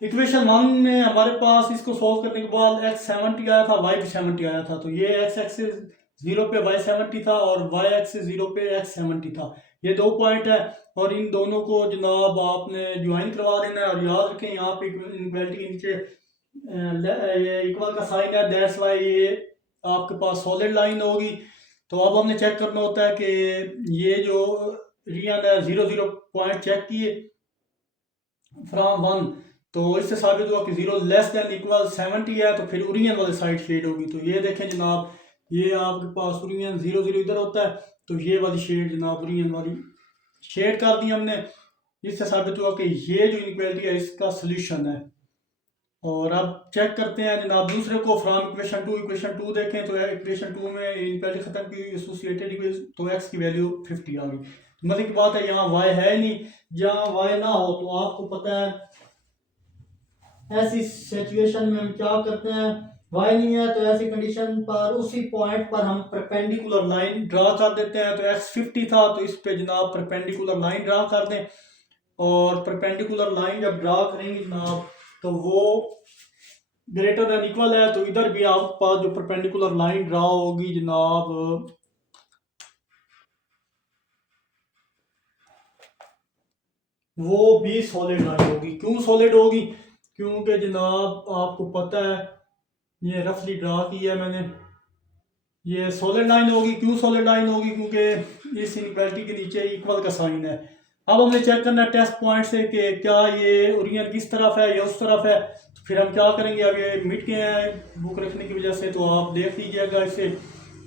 इक्वेशन 1 में हमारे पास इसको सॉल्व करने के बाद एक्स 70 आया था, वाई भी 70 आया था। तो ये एक्स एक्सिस 0 पे वाई 70 था और वाई एक्सिस 0 पे एक्स 70 था। ये 2 पॉइंट है और इन दोनों को जनाब आपने ज्वाइन करवा देना है। और याद रखें यहाँ पे इनइक्वालिटी के नीचे इक्वल का साइन है, दैट्स वाई ये आपके पास सॉलिड लाइन होगी। तो अब हमने चेक करना होता है कि ये जो रियल है 0 पॉइंट चेक किए फ्रॉम 1, तो इससे साबित हुआ कि 0 लेस देन इक्वल 70 है, तो फिर ओरिजिन वाली साइड शेड होगी। तो ये देखें जनाब, ये आपके पास ओरिजिन 0 इधर होता है, तो ये वाली शेड जनाब ओरिजिन वाली शेड कर दी हमने। इससे साबित हुआ कि ये जो इनइक्वालिटी है इसका सोल्यूशन है। और अब चेक करते हैं जनाब दूसरे को, फ्रॉम इक्वेशन 2 देखें तो इक्वेशन 2 में इनइक्वालिटी खत्म की एसोसिएटेड तो एक्स की वैल्यू 50 आ गई। मजे की बात है यहाँ वाई है नहीं, जहाँ वाई ना हो तो आपको पता है ऐसी सिचुएशन में हम क्या करते हैं, वाई नहीं है तो ऐसी कंडीशन पर उसी पॉइंट पर हम परपेंडिकुलर लाइन ड्रा कर देते हैं। तो एक्स 50 था तो इस पे जनाब परपेंडिकुलर लाइन ड्रा कर दें और परपेंडिकुलर लाइन जब ड्रा करेंगे जनाब तो वो ग्रेटर देन इक्वल है। तो इधर भी आपके पास जो परपेंडिकुलर लाइन ड्रा होगी जनाब वो भी सॉलिड लाइन होगी। क्यों सॉलिड होगी, क्योंकि जनाब आपको पता है ये रफली ड्रा किया है मैंने, ये सॉलिड लाइन होगी। क्यों सॉलिड लाइन होगी? क्योंकि इस इनइक्वालिटी के नीचे इक्वल का साइन है। अब हमें चेक करना है टेस्ट पॉइंट से कि क्या ये ओरिजिन किस तरफ है या उस तरफ है। तो फिर हम क्या करेंगे, अब ये मिट गए हैं बुक रखने की वजह से, तो आप देख लीजिएगा इसे।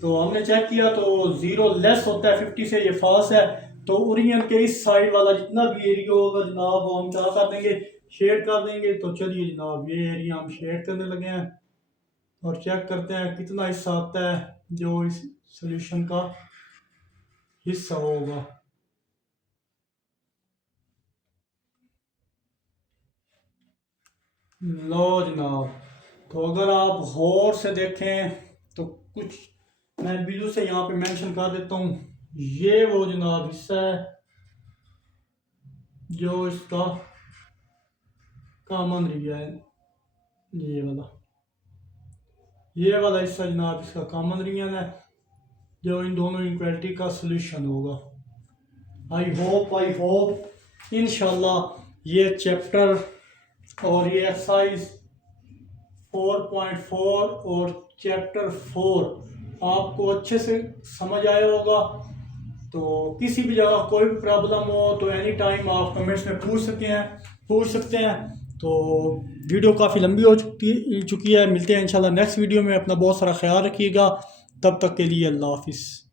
तो हमने चेक किया तो 0 लेस होता है 50 से, ये फॉल्स है। तो ओरिजिन के इस साइड वाला जितना भी एरिया होगा जनाब वो हम क्या कर देंगे, शेड कर देंगे। तो चलिए जनाब ये एरिया हम शेड करने लगे हैं और चेक करते हैं कितना हिस्सा आता है जो इस सॉल्यूशन का हिस्सा होगा। लो जनाब, तो अगर आप गौर से देखें तो कुछ मैं बिल्कुल से यहाँ पे मेंशन कर देता हूँ। ये वो जनाब हिस्सा है जो इसका कॉमन एरिया है, ये वाला हिस्सा जनाब इसका कॉमन रीजन है जो इन दोनों इक्वलिटी का सलूशन होगा। आई होप इंशाल्लाह ये चैप्टर और ये एक्सरसाइज 4.4 और चैप्टर 4 आपको अच्छे से समझ आया होगा। तो किसी भी जगह कोई भी प्रॉब्लम हो तो एनी टाइम आप कमेंट्स में पूछ सकते हैं। तो वीडियो काफ़ी लंबी हो चुकी है। मिलते हैं इंशाल्लाह नेक्स्ट वीडियो में। अपना बहुत सारा ख्याल रखिएगा। तब तक के लिए अल्लाह हाफिज़।